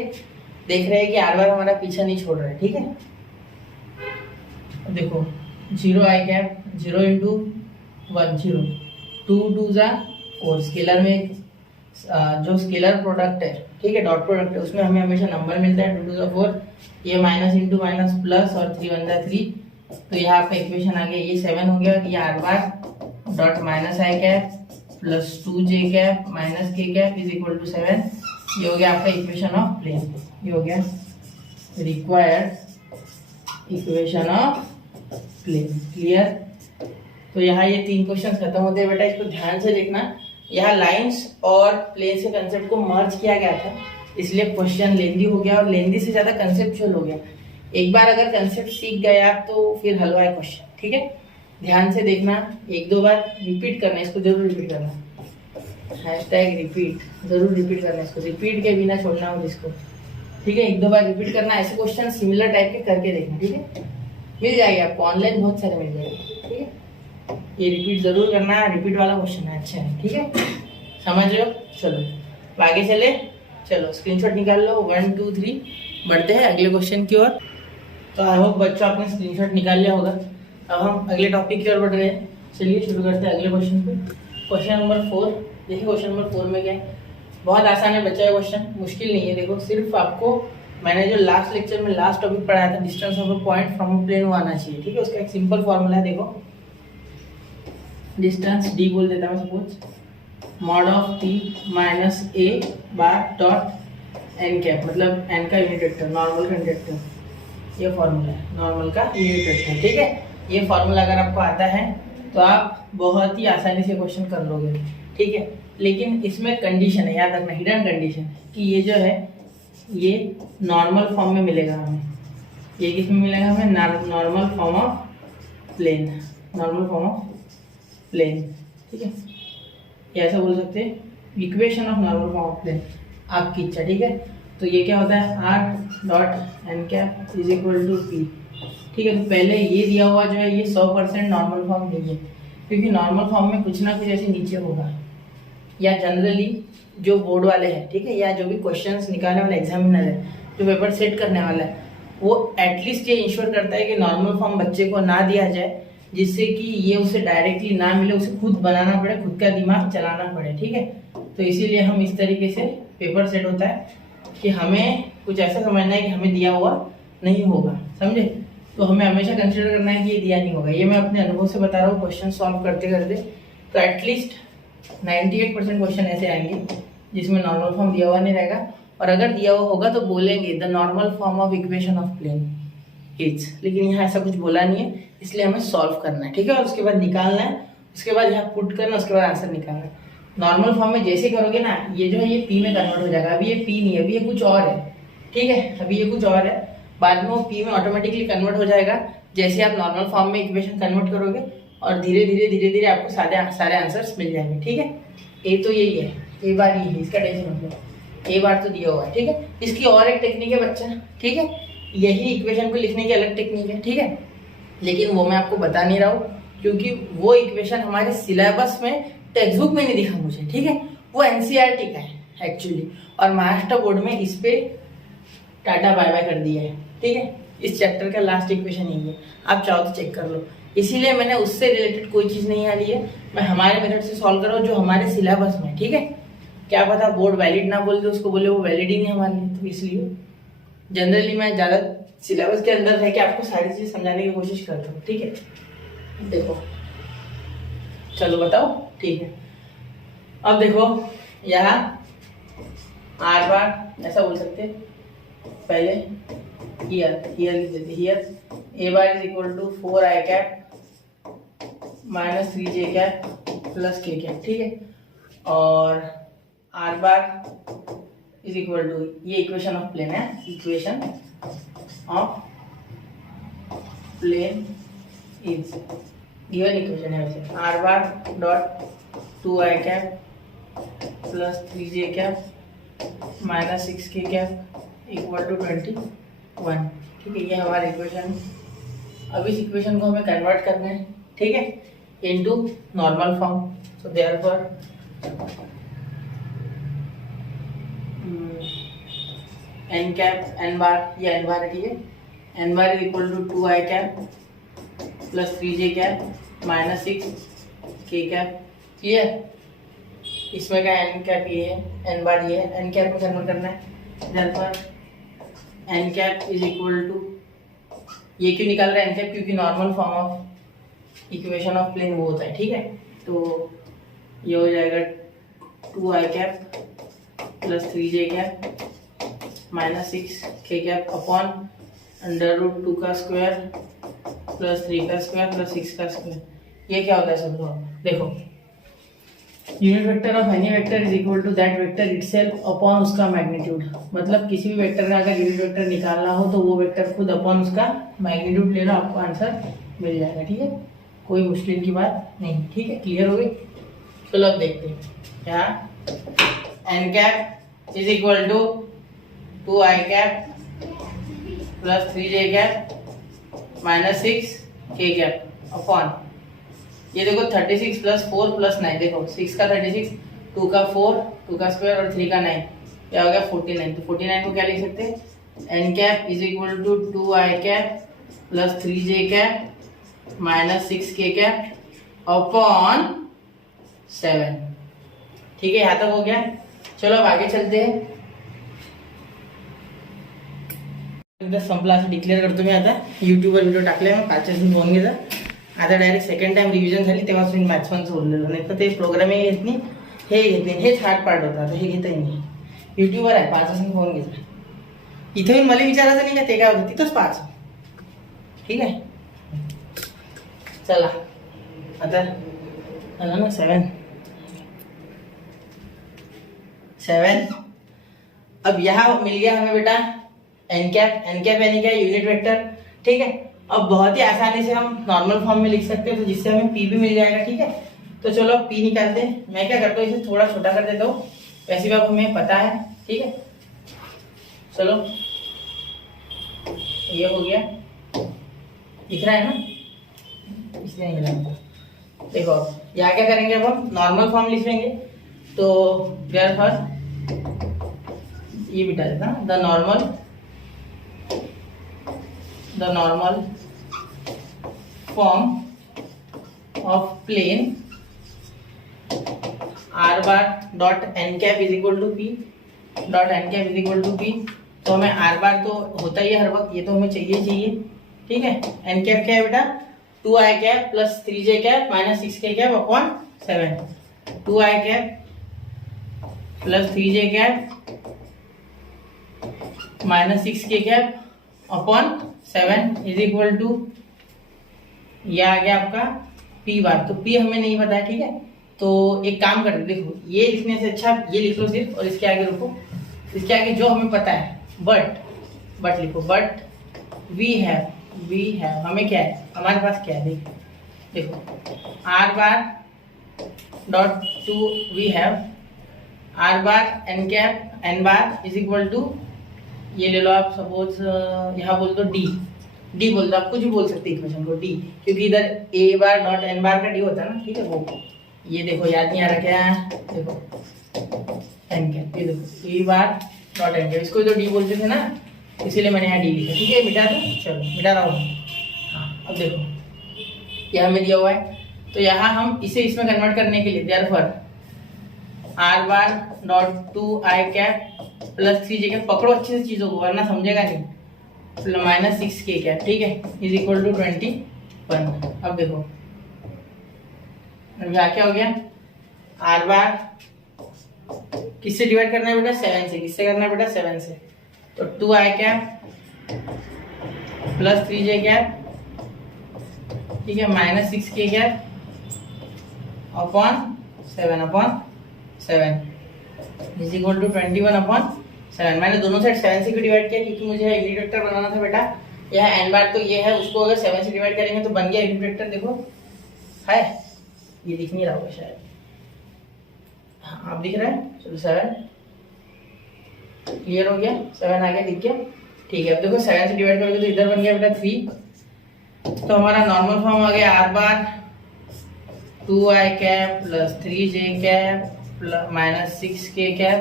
देख रहे हैं कि r बार हमारा पीछा नहीं छोड़ रहा है। ठीक है, देखो 0 आई कैप 0 इंटू 1 0, 2 2 जा 4। स्केलर में जो स्केलर प्रोडक्ट है, ठीक है, डॉट प्रोडक्ट है, उसमें हमें हमेशा नंबर मिलता है 2 2 जा 4। ये माइनस इंटू माइनस प्लस और 3 1 जा 3। तो यहाँ आपका इक्वेशन आ गया, ये 7 हो गया। ये r bar dot minus I cap plus 2 J cap minus K cap is equal to 7। ये हो गया आपका इक्वेशन ऑफ प्लेन। ये हो गया required equation of plane. Clear? तो यहाँ ये 3 क्वेश्चन खत्म होते हैं बेटा, इसको ध्यान से देखना। यहाँ लाइंस और प्लेन के कंसेप्ट को मर्ज किया गया था, इसलिए क्वेश्चन लेंदी हो गया और लेंदी से ज्यादा कंसेप्चुअल हो गया। एक बार अगर कंसेप्ट सीख गए आप तो फिर हलवा है क्वेश्चन। ठीक है, ध्यान से देखना, 1-2 बार रिपीट करना, इसको जरूर रिपीट करना। #रिपीट जरूर रिपीट करना, इसको रिपीट के बिना छोड़ना हो जिसको। ठीक है, 1-2 बार रिपीट करना, ऐसे क्वेश्चन सिमिलर टाइप के करके देखना। ठीक है, मिल जाएगा आपको ऑनलाइन, बहुत सारे मिल जाएंगे। ठीक है, ये रिपीट जरूर करना, रिपीट वाला क्वेश्चन है, अच्छा है। ठीक है, समझ रहे हो? चलो आगे चले, चलो स्क्रीनशॉट निकाल लो। 1 2 3 बढ़ते हैं अगले क्वेश्चन की ओर। तो आई होप बच्चों आपने स्क्रीनशॉट निकाल लिया होगा। अब हम अगले टॉपिक की ओर बढ़ रहे हैं। चलिए शुरू करते हैं अगले क्वेश्चन पे। Question number 4। देखिए क्वेश्चन नंबर 4 में क्या है, बहुत आसान है बच्चा, क्वेश्चन मुश्किल नहीं है। देखो सिर्फ आपको मैंने जो लास्ट लेक्चर में लास्ट टॉपिक पढ़ाया था, distance of a point from a plane, वो आना चाहिए। ठीक है, उसका एक सिंपल फॉर्मूला है। देखो डिस्टेंस डी बोल देता हूँ suppose, mod of T minus A bar dot N cap, मतलब एन का यूनिट वेक्टर, नॉर्मल का यूनिट वेक्टर। ये फॉर्मूला है नॉर्मल का यूनिट वेक्टर। ठीक है, ये फॉर्मूला अगर आपको आता है तो आप बहुत ही आसानी से क्वेश्चन कर लोगे। ठीक है, लेकिन इसमें कंडीशन है, याद रखना, हिडन कंडीशन, कि ये जो है ये नॉर्मल फॉर्म में मिलेगा हमें। ये किस में मिलेगा हमें? Normal form of plane, normal form of plane. ठीक है, ये ऐसा बोल सकते हैं, equation of normal form of plane आपकी इच्छा। ठीक है, तो ये क्या होता है, r dot N cap is equal to P. ठीक है, तो पहले ये दिया हुआ जो है ये 100% नॉर्मल फॉर्म नहीं है, क्योंकि नॉर्मल फॉर्म में कुछ ना कुछ ऐसे नीचे होगा, या जनरली जो बोर्ड वाले हैं, ठीक है, या जो भी क्वेश्चंस निकालने वाला एग्जामिनर है, जो पेपर सेट करने वाला है, वो एटलीस्ट ये इंश्योर करता है कि नॉर्मल फॉर्म बच्चे को ना दिया जाए, जिससे कि ये उसे डायरेक्टली ना मिले, उसे खुद बनाना पड़े, खुद का दिमाग चलाना पड़े। ठीक है, तो इसीलिए हम इस तरीके से पेपर सेट होता है कि हमें कुछ ऐसा समझना है कि हमें दिया हुआ नहीं होगा, समझे? तो हमें हमेशा कंसिडर करना है कि ये दिया नहीं होगा। ये मैं अपने अनुभव से बता रहा हूँ, क्वेश्चन सॉल्व करते करते। तो एटलीस्ट 98% क्वेश्चन ऐसे आएंगे जिसमें नॉर्मल फॉर्म दिया हुआ नहीं रहेगा, और अगर दिया हुआ होगा तो बोलेंगे the normal form of equation of plane is, लेकिन यहाँ ऐसा कुछ बोला नहीं है, इसलिए हमें सॉल्व करना है। ठीक है, और उसके बाद निकालना है, उसके बाद यहाँ पुट करना, उसके बाद आंसर निकालना है। नॉर्मल फॉर्म में जैसे करोगे ना, ये जो है ये पी में कन्वर्ट हो जाएगा। अभी ये पी नहीं है, अभी ये कुछ और है। ठीक है, अभी ये कुछ और है, बाद में वो पी में ऑटोमेटिकली कन्वर्ट हो जाएगा जैसे आप नॉर्मल फॉर्म में इक्वेशन कन्वर्ट करोगे, और धीरे धीरे आपको सारे आंसर्स मिल जाएंगे। ठीक है, ए तो यही है, ए बार ये है, इसका टेंशन मत लो, ए बार तो दिया हुआ है। ठीक है, इसकी और एक टेक्निक है बच्चा। ठीक है, यही इक्वेशन को लिखने की अलग टेक्निक है। ठीक है, लेकिन वो मैं आपको बता नहीं रहा हूँ, क्योंकि वो इक्वेशन हमारे सिलेबस में टेक्स्ट बुक में नहीं दिखा मुझे। ठीक है, वो एनसीईआरटी का है एक्चुअली, और महाराष्ट्र बोर्ड में इस पे टाटा बाय बाय कर दिया है। ठीक है, इस चैप्टर का लास्ट इक्वेशन यही है, आप चाहो तो चेक कर लो। इसीलिए मैंने उससे रिलेटेड कोई चीज नहीं आ रही है, मैं हमारे मेथड से सॉल्व कर रहा हूँ जो हमारे सिलेबस में। ठीक है, क्या पता बोर्ड वैलिड ना बोल दे, उसको बोले वो वैलिड ही नहीं हमारे लिए, तो इसलिए जनरली मैं ज्यादा सिलेबस के अंदर रह के आपको सारी चीज समझाने की कोशिश करता हूँ। ठीक है, देखो चलो बताओ। ठीक है, अब देखो यहाँ आर बार ऐसा बोल सकते हैं, पहले हियर लिख देते, here A bar is equal to 4i cap minus 3j cap plus k cap. ठीक है, और R bar is equal to, ये इक्वेशन ऑफ प्लेन है, equation of plane is given equation है वैसे, R bar dot 2i cap plus 3j cap minus 6k cap equal to 21। ठीक है, ये हमारा इक्वेशन। अब इस इक्वेशन को हमें कन्वर्ट करना है, ठीक है, इनटू नॉर्मल फॉर्म। तो therefore N cap N bar, ये एन बार है। ठीक है, N bar is equal to 2i cap plus 3j cap minus 6k cap. Clear? इसमें का एन कैप ये है, एन बार ये है, एन कैप में कन्वर्ट करना है। Therefore N cap is equal to, ये क्यों निकाल रहा है एन कैप, क्योंकि normal form of equation of plane वो होता है। ठीक है, तो ये हो जाएगा 2i cap plus 3j cap minus 6k cap upon √2 का स्क्वायर प्लस 3 का स्क्वायर प्लस 6 का स्क्वायर। ये क्या होता है सब लोग देखो, unit vector of any vector is equal to that vector itself upon उसका मैग्नीट्यूड। मतलब किसी भी वेक्टर का अगर यूनिट वेक्टर निकालना हो तो वो वेक्टर खुद अपॉन उसका मैग्नीट्यूड लेना, आपको आंसर मिल जाएगा। ठीक है, कोई मुश्किल की बात नहीं। ठीक है, क्लियर हो गई। चलो अब देखते हैं। यहाँ N cap is equal to 2i cap plus 3j cap minus 6k cap upon, ये देखो 36 प्लस 4 प्लस 9, देखो 6 का 36, 2 का 4, 2 का स्क्वायर और 3 का 9, क्या हो गया 49। तो 49 को क्या लिख सकते हैं, N cap is equal to 2i cap plus 3j cap minus 6k cap upon 7। ठीक है, यहाँ तक हो गया। चलो अब आगे चलते हैं। संपला असं डिक्लेअर करतो मी आता। यूट्यूबवर व्हिडिओ टाकले मग 5 दिवस होऊन गेलं। आता डायरेक्ट सेकंड टाइम रिव्हिजन झाली तेव्हा मी मॅथ्स पण सोडलेलं, नाही तर ते प्रोग्रामिंग येत नाही, हे येत नाही, हेच हार्ड पार्ट होता, आता हे घेताही नाही। यूट्यूबवर आहे 5 दिवसांनी होऊन गेलं। इथे येऊन मला विचारायचं नाही का ते काय होतं, तिथंच 5। ठीक आहे, चला आता आला ना 7। अब यहाँ मिल गया हमें बेटा एन कैप। एन कैप यानी क्या, यूनिट वेक्टर। ठीक है, अब बहुत ही आसानी से हम नॉर्मल फॉर्म में लिख सकते हैं, तो जिससे हमें पी भी मिल जाएगा। ठीक है, तो चलो पी निकालते हैं। मैं क्या करता हूँ, इसे थोड़ा छोटा कर देता हूँ, वैसे भी अब हमें पता है। ठीक है, चलो ये हो गया, दिख रहा है ना, इसलिए नहीं मिला। देखो यहाँ क्या करेंगे, अब हम नॉर्मल फॉर्म लिख लेंगे। तो देयरफॉर ये बिटा देता ना, the normal form of plane R bar dot N cap is equal to P, dot N cap is equal to P. तो हमें आर बार तो होता ही है हर वक्त, ये तो हमें चाहिए। ठीक है, एन कैप क्या है बेटा, 2i cap plus 3j cap minus 6k cap upon 7। 2i cap plus 3j cap minus 6k cap upon 7 is equal to, यह आ गया आपका पी बार। तो पी हमें नहीं पता है। ठीक है, तो एक काम करते, देखो ये लिखने से अच्छा ये लिख लो सिर्फ, और इसके आगे रुको, इसके आगे जो हमें पता है बट लिखो, बट वी हैव हमें क्या है, हमारे पास क्या है, देखो R bar dot to we have R bar N cap N bar is equal to, ये ले लो आप सपोज यहाँ बोल दो डी बोल दो, आप कुछ भी बोल सकते हैं इक्वेशन को डी, क्योंकि इधर ए बार डॉट एन बार का डी होता है ना। ठीक है, वो ये देखो याद नहीं आ रहा क्या, देखो एन कैप, ये देखो ए बार डॉट एन कैप, इसको तो डी बोलते थे ना, इसीलिए मैंने यहाँ डी लिखा। ठीक है, मिटा दो, चलो मिटा रहा हूँ। हाँ, अब देखो यह हमें दिया हुआ है, तो यहाँ हम इसे इसमें कन्वर्ट करने के लिए therefore are bar dot 2i cap plus 3j cap, पकड़ो अच्छे से चीजों को वरना समझेगा नहीं, माइनस 6k कैप। ठीक है, इज इक्वल टू 21। अब देखो अब क्या हो गया, आर बार किससे डिवाइड करना है बेटा, 7 से। किससे करना है बेटा, 7 से। तो 2i cap plus 3j cap, ठीक है, minus 6k cap upon 7 is equal to 21/7। मैंने दोनों साइड 7 से क्यों डिवाइड किया, क्योंकि मुझे यूनिट वेक्टर बनाना था बेटा। यह एन बार तो ये है, उसको अगर 7 से डिवाइड करेंगे तो बन गया यूनिट वेक्टर। देखो है, ये दिख नहीं रहा होगा शायद, हाँ आप दिख रहा है। चलो 7 क्लियर हो गया, 7 आ गया, दिख गया। ठीक है, अब देखो 7 से डिवाइड करोगे तो इधर बन गया बेटा 3। तो हमारा नॉर्मल फॉर्म आ गया R bar 2i cap plus 3j cap minus 6k cap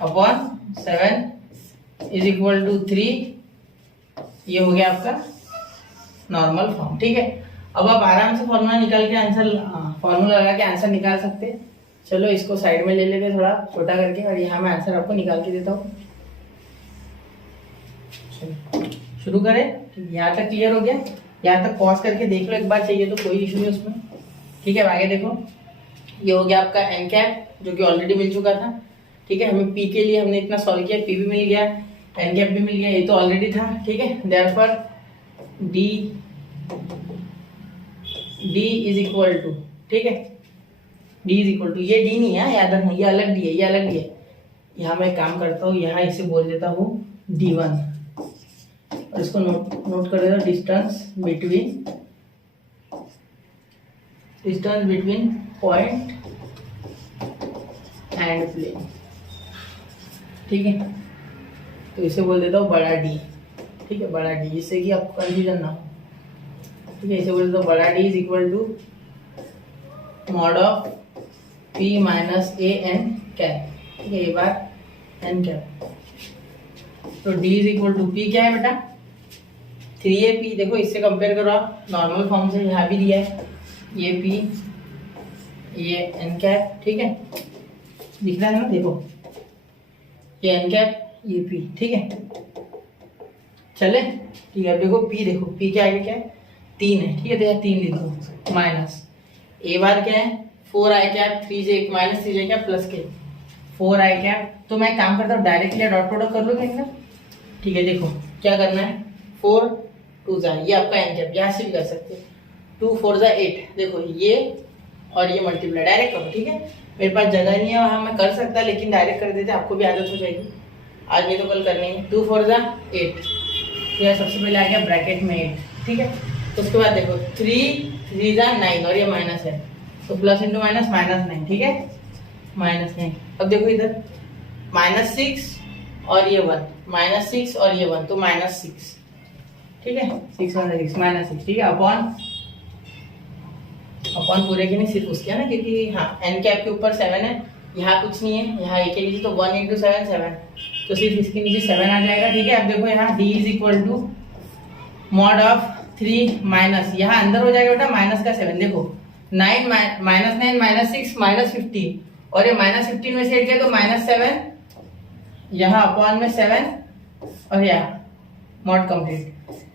upon 7 is equal to 3। ये हो गया आपका नॉर्मल फॉर्म। ठीक है, अब आप आराम से फॉर्मूला निकाल के आंसर, फॉर्मूला लगा के आंसर निकाल सकते हैं। चलो इसको साइड में ले लेते थोड़ा छोटा करके, और यहाँ मैं आंसर आपको निकाल के देता हूँ। शुरू करें, यहाँ तक क्लियर हो गया। यहाँ तक पॉज करके देख लो एक बार, चाहिए तो कोई इशू नहीं उसमें। ठीक है, आगे देखो, ये हो गया आपका एन कैप जो कि ऑलरेडी मिल चुका था। ठीक है, हमें पी के लिए हमने इतना सॉल्व किया, पी भी मिल गया। एन कैप भी मिल गया, ये तो ऑलरेडी था, ठीक है। Therefore D is equal to, ठीक है, डी इज इक्वल टू, ये डी नहीं है याद रखना, ये अलग डी है, ये अलग डी है। यहाँ मैं काम करता हूँ, यहाँ इसे बोल देता हूँ D1 और इसको नोट कर देता हूँ distance between point and plane, ठीक है। तो इसे बोल देता हूँ बड़ा डी, ठीक है, बड़ा डी, जिससे कि आपको कंफ्यूजन ना हो, ठीक है। इसे बोल देता हूँ बड़ा D is equal to mod of P minus A N cap, ठीक है, ये बार एन कैप। तो D is equal to P क्या है बेटा 3AP, देखो इससे कंपेयर करो आप नॉर्मल फॉर्म से, यहाँ भी दिया है ये P ये एन कैप, ठीक है, दिख रहा है ना, देखो ये एन कैप ये P, ठीक है, चले, ठीक है। देखो P, देखो P के आगे क्या है 3 है, ठीक है, तो यहाँ 3 लिख दो, माइनस ए बार क्या है 4i cap 3j minus 3j cap plus के 4i कैप। तो मैं काम करता हूँ डायरेक्टली डॉट प्रोडक्ट कर लूँगा इनका, ठीक है। देखो क्या करना है 4 2 जा, ये आपका एन कैप, यहाँ से भी कर सकते हैं, 2 4 जा 8, देखो ये और ये मल्टीप्लाई डायरेक्ट करो, ठीक है। मेरे पास जगह नहीं है वहाँ मैं कर सकता, लेकिन डायरेक्ट कर देते, आपको भी आदत हो जाएगी, आज नहीं तो कल करनी है। 2 4 जा 8, तो यह सबसे पहले आ गया ब्रैकेट में 8, ठीक है। तो उसके बाद देखो 3 3 जा 9 और ये माइनस है, तो प्लस इंटू माइनस -9, ठीक है, -9। अब देखो इधर -6 और ये 1, -6 और ये 1, तो -6, ठीक है, 6 1 6 -6, ठीक है, अपॉन पूरे के नहीं सिर्फ उसके है ना, क्योंकि हाँ एन कैप के ऊपर 7 है, यहाँ कुछ नहीं है, यहाँ ए के नीचे तो 1 इंटू 7 7, तो सिर्फ इसके नीचे 7 आ जाएगा, ठीक है। अब देखो यहाँ D is equal to mod of 3 minus, यहाँ अंदर हो जाएगा बेटा माइनस का 7, देखो 9 -6 -15 और ये -15 में से हट गया तो -7, यहाँ अपॉन में 7 और यहाँ मॉड कंप्लीट,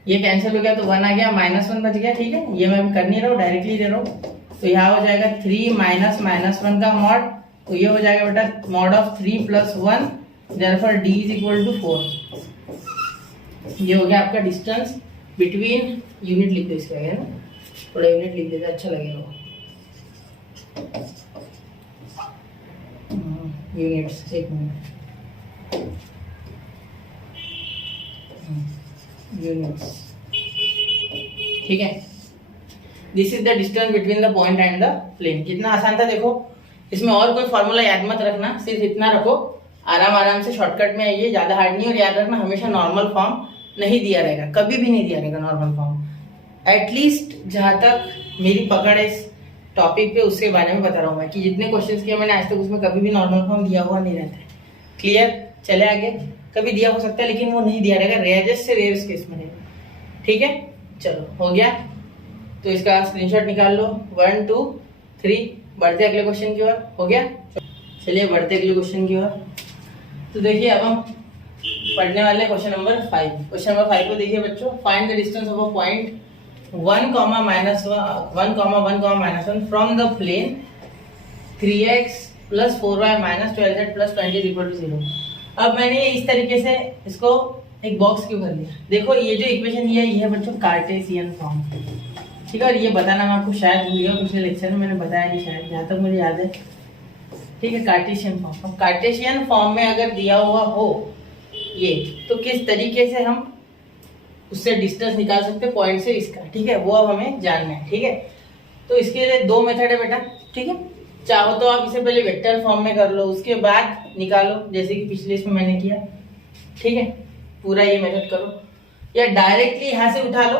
ये कैंसिल हो गया तो 1 आ गया, -1 बच गया, ठीक है। ये मैं कर नहीं रहा हूँ, डायरेक्टली दे रहा हूँ, तो यहाँ हो जाएगा 3 माइनस -1 का मॉड, तो ये हो जाएगा बेटा mod of 3 + 1, therefore D is equal to 4। ये हो गया आपका डिस्टेंस बिटवीन, यूनिट लिख दो इसका है ना, थोड़ा यूनिट लिख देते अच्छा लगेगा, यूनिट्स, एक मिनट, यूनिट्स, ठीक है। This is the distance between the point and the plane. कितना आसान था देखो, इसमें और कोई फॉर्मूला याद मत रखना, सिर्फ इतना रखो, आराम से शॉर्टकट में आइए, ज्यादा हार्ड नहीं। और याद रखना हमेशा नॉर्मल फॉर्म नहीं दिया रहेगा, कभी भी नहीं दिया रहेगा नॉर्मल फॉर्म, एटलीस्ट जहां तक मेरी पकड़ है इस टॉपिक पे उसके बारे में बता रहा हूँ मैं, कि जितने क्वेश्चंस किए मैंने आज तक उसमें कभी भी नॉर्मल फॉर्म दिया हुआ नहीं रहता है। क्लियर, चले आगे, कभी दिया हो सकता है लेकिन वो नहीं दिया रहेगा, रेयरेस्ट से रेयरेस्ट केस में रहेगा, ठीक है। चलो हो गया, तो इसका स्क्रीनशॉट निकाल लो, 1 2 3, बढ़ते अगले क्वेश्चन की ओर, हो गया। चलिए बढ़ते अगले क्वेश्चन की ओर। तो देखिए अब हम पढ़ने वाले क्वेश्चन नंबर 5। क्वेश्चन नंबर 5 को देखिए बच्चों, find the distance of a point 1, -1 from the plane 3x + 4y - 12z + 20 = 0। अब मैंने इस तरीके से इसको एक बॉक्स क्यों कर लिया, देखो ये जो इक्वेशन दिया है ये है बच्चों कार्टेशियन फॉर्म, ठीक है। और ये बताना मैं आपको शायद भूल गया, पिछले लेक्चर में मैंने बताया नहीं शायद, जहाँ तक मुझे याद है, ठीक है। कार्टेशियन फॉर्म, अब कार्टेशियन फॉर्म में अगर दिया हुआ हो ये, तो किस तरीके से हम उससे डिस्टेंस निकाल सकते हैं पॉइंट से इसका, ठीक है, वो अब हमें जानना है, ठीक है। तो इसके लिए 2 मेथड है बेटा, ठीक है। चाहो तो आप इसे पहले वेक्टर फॉर्म में कर लो, उसके बाद निकालो, जैसे कि पिछले इसमें मैंने किया, ठीक है। पूरा ये मेथड करो, या डायरेक्टली यहाँ से उठा लो,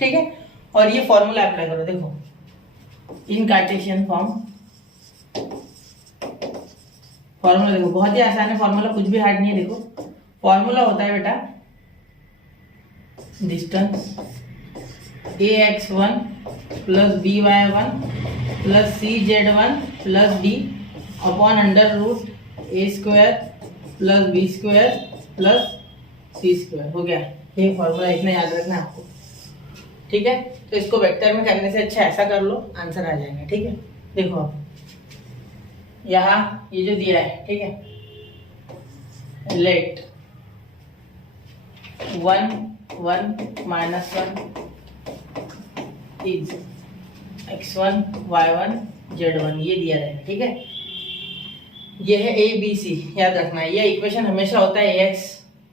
ठीक है, और ये फॉर्मूला अप्लाई करो। देखो इन कार्टेशियन फॉर्म, फॉर्मूला देखो बहुत ही आसान है, फॉर्मूला कुछ भी हार्ड नहीं है। देखो फॉर्मूला होता है बेटा distance ax1 + by1 + cz1 + d upon √a² + b² + c², हो गया। ये फॉर्मूला इतना याद रखना है आपको, ठीक है। तो इसको वेक्टर में करने से अच्छा ऐसा कर लो, आंसर आ जाएगा, ठीक है। देखो अब यहाँ ये जो दिया है, ठीक है, late 1 1 -1 is x1 y1 z1 ये दिया जाएगा। ठीक है, ये है ए बी सी, याद रखना है। ये इक्वेशन हमेशा होता है ax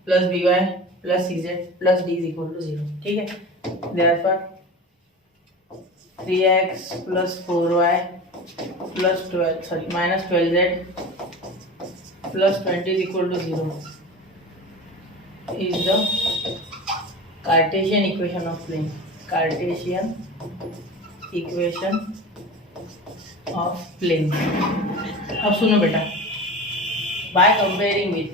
plus B Y plus C Z plus D is equal to 0। ठीक है, therefore 3x plus 4y plus 12 minus 12z plus 20 is equal to 0 is the Cartesian equation of plane. Cartesian equation of plane. अब सुनो बेटा, by comparing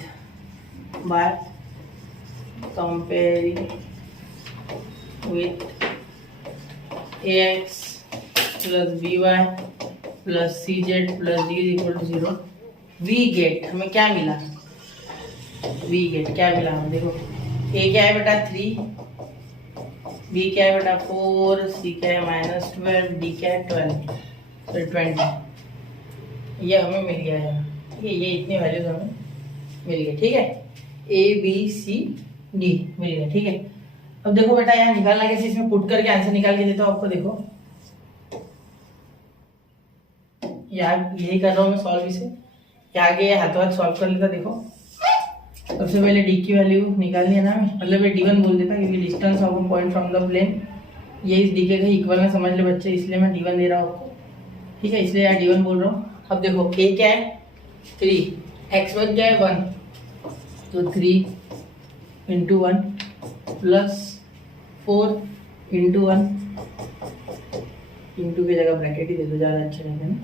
with ax plus by plus cz plus d is equal to 0, we get, हमें क्या मिला? क्या मिला हमें? देखो a क्या है बेटा 3, b क्या है बेटा 4, c क्या है -12, d क्या है 12, तो 20 ये हमें मिल गया है। ठीक है, ये इतनी वैल्यूज हमें मिल गई। ठीक है, a b c d मिल गया। ठीक है, अब देखो बेटा यहाँ निकालना कैसे, इसमें पुट करके आंसर निकाल के देता हूँ आपको। देखो यार यही कर रहा हूँ मैं सॉल्व इसे, आगे हाथों हाथ सॉल्व कर लेता। देखो सबसे पहले डी की वैल्यू निकालनी है ना, मतलब ये d1 बोल देता क्योंकि distance of a point from the plane ये इस डी के इक्वल ना समझ ले बच्चे, इसलिए मैं d1 दे रहा हूँ आपको। ठीक है, इसलिए यार d1 बोल रहा हूँ। अब देखो a क्या है 3, x1 क्या है 1, तो 3 इंटू 1 प्लस 4 इंटू 1, इंटू की जगह ब्रैकेट ही दे दो, ज़्यादा अच्छा रहेगा ना।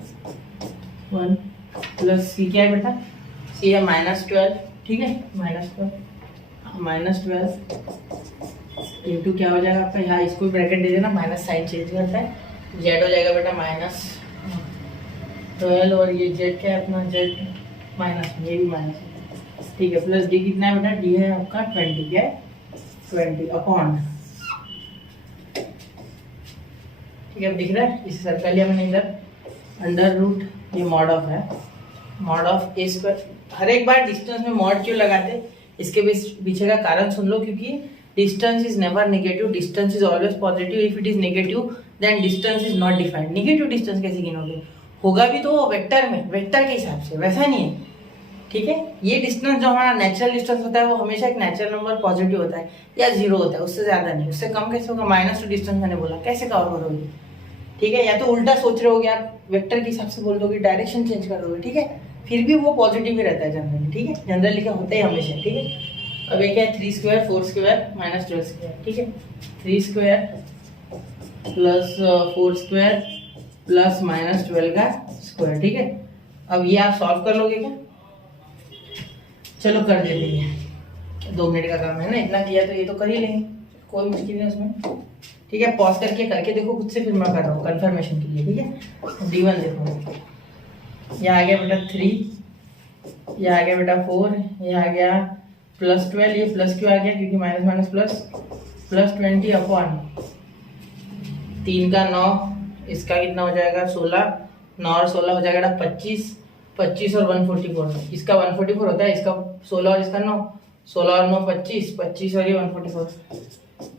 1 प्लस c क्या है बेटा, c है -12। ठीक है, -12 इंटू क्या हो जाएगा आपका, यहाँ इसको ब्रैकेट दे देना, माइनस साइन चेंज करता है, जेड हो जाएगा बेटा -12 और ये जेड क्या है अपना, जेड माइनस, ये भी माइनस। ठीक है, प्लस डी कितना है बेटा, डी है आपका 20, क्या है 20 अपॉन। ठीक है, अब दिख रहा है, इसे सर्कल लिया मैंने इधर, अंडर रूट ये मॉड ऑफ है, मॉड ऑफ ए स्क्वायर। हर एक बार डिस्टेंस में मॉड क्यों लगाते, इसके पीछे का कारण सुन लो, क्योंकि distance is never negative, distance is always positive. If it is negative then distance is not defined. Negative distance कैसे गिनोगे, होगा भी तो वेक्टर में, वेक्टर के हिसाब से, वैसा नहीं है। ठीक है, ये डिस्टेंस जो हमारा नेचुरल डिस्टेंस होता है वो हमेशा एक नेचुरल नंबर पॉजिटिव होता है या 0 होता है, उससे ज्यादा नहीं, उससे कम कैसे होगा, -2 डिस्टेंस मैंने बोला, कैसे कवर करोगे। ठीक है, या तो उल्टा सोच रहे होगे आप, वेक्टर के हिसाब से बोल दोगे, डायरेक्शन चेंज कर दोगे। ठीक है, फिर भी वो पॉजिटिव ही रहता है जनरली। ठीक है, जनरली क्या होता है हमेशा। ठीक है, अब ये क्या है 3 स्क्वायर 4 स्क्वायर -12 स्क्वायर। ठीक है, 3 स्क्वायर प्लस 4 स्क्वायर प्लस -12 का स्क्वायर। ठीक है, अब ये आप सॉल्व कर लोगे क्या, चलो कर देते हैं, 2 मिनट का काम है ना, इतना किया तो ये तो कर ही लेंगे, कोई मुश्किल नहीं उसमें। ठीक है, पॉज करके देखो खुद से, फिर मैं कर रहा हूँ कंफर्मेशन के लिए। ठीक है, d1 देखो, ये आ गया बेटा 3, ये आ गया बेटा 4, ये आ गया +12, ये प्लस क्यों आ गया, क्योंकि माइनस प्लस, प्लस 20 अपॉन 3 का 9, इसका कितना हो जाएगा 16, 9 और 16 हो जाएगा 25, 25 और 144, इसका 144 होता है, इसका 16 और इसका 9, 16 और 9 25, 25 और ये 144,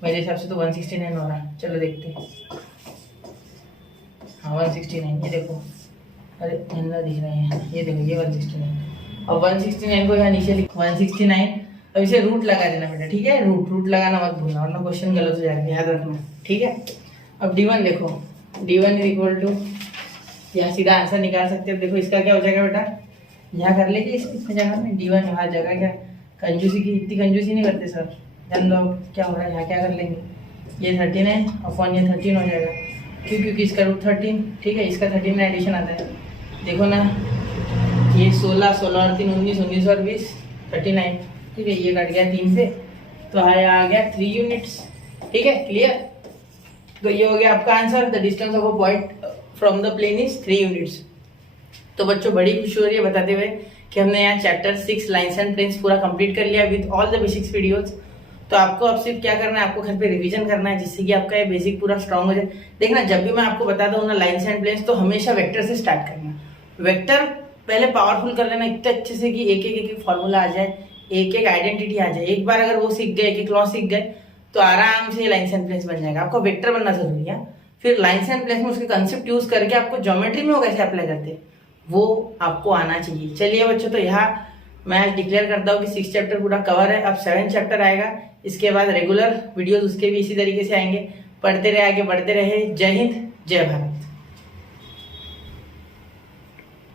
मेरे हिसाब से तो 169 हो रहा है। चलो देखते हैं, हाँ 169, ये देखो, अरे अंदर दिख रहे हैं, ये देखो ये 169। अब 169 को यहाँ नीचे लिख 169, अब इसे रूट लगा देना बेटा। ठीक है, रूट लगाना मत भूलना, वरना क्वेश्चन गलत हो जाएगा, याद रखना। ठीक है, अब d1 देखो, d1 इज इक्वल टू, यहाँ सीधा आंसर निकाल सकते हो। देखो इसका क्या हो जाएगा बेटा, यहाँ कर लेंगे इस जगह में, d1 यहाँ जगह, क्या कंजूसी की, इतनी कंजूसी नहीं करते सर, जान दो क्या हो रहा है। यहाँ क्या कर लेंगे, ये 13 है अपॉन ये 13 हो जाएगा, क्यों, क्योंकि इसका रूट 13। ठीक है, इसका 13 में एडिशन आता है, देखो ना, ये 16, 16 और 3 19, 19 और 20 39। ठीक है, ये कट गया 3 से, तो आ गया 3 यूनिट्स। ठीक है, क्लियर, तो ये हो गया आपका answer, the distance of a point from the plane is 3 units. तो बच्चों बड़ी खुशी हो रही है बताते हुए कि हमने यहाँ चैप्टर 6 लाइन्स एंड प्लेन्स पूरा कंप्लीट कर लिया with all the basics videos. तो आपको अब सिर्फ क्या करना है, आपको घर पे रिवीजन करना है, जिससे कि आपका ये बेसिक पूरा स्ट्रांग हो जाए। देखना, जब भी मैं आपको बताता हूँ ना लाइन्स एंड प्लेन्स, तो हमेशा वेक्टर से स्टार्ट करना। वेक्टर पहले पावरफुल कर लेना इतने अच्छे से कि एक एक फॉर्मूला आ जाए, एक एक आइडेंटिटी आ जाए। एक बार अगर वो सीख गए, एक एक लॉ सीख गए तो आराम से लाइन्स एंड प्लेन्स बन जाएगा। आपको वेक्टर बनना जरूरी है, फिर लाइन्स एंड प्लेन्स में उसके कंसेप्ट यूज करके आपको ज्योमेट्री में वो कैसे अप्लाई करते हैं वो आपको आना चाहिए। चलिए बच्चों, तो यहाँ मैं डिक्लेयर करता हूँ कि 6 चैप्टर पूरा कवर है। अब 7 चैप्टर आएगा, इसके बाद रेगुलर वीडियोस उसके भी इसी तरीके से आएंगे। पढ़ते रहे, आगे बढ़ते रहे। जय हिंद, जय भारत।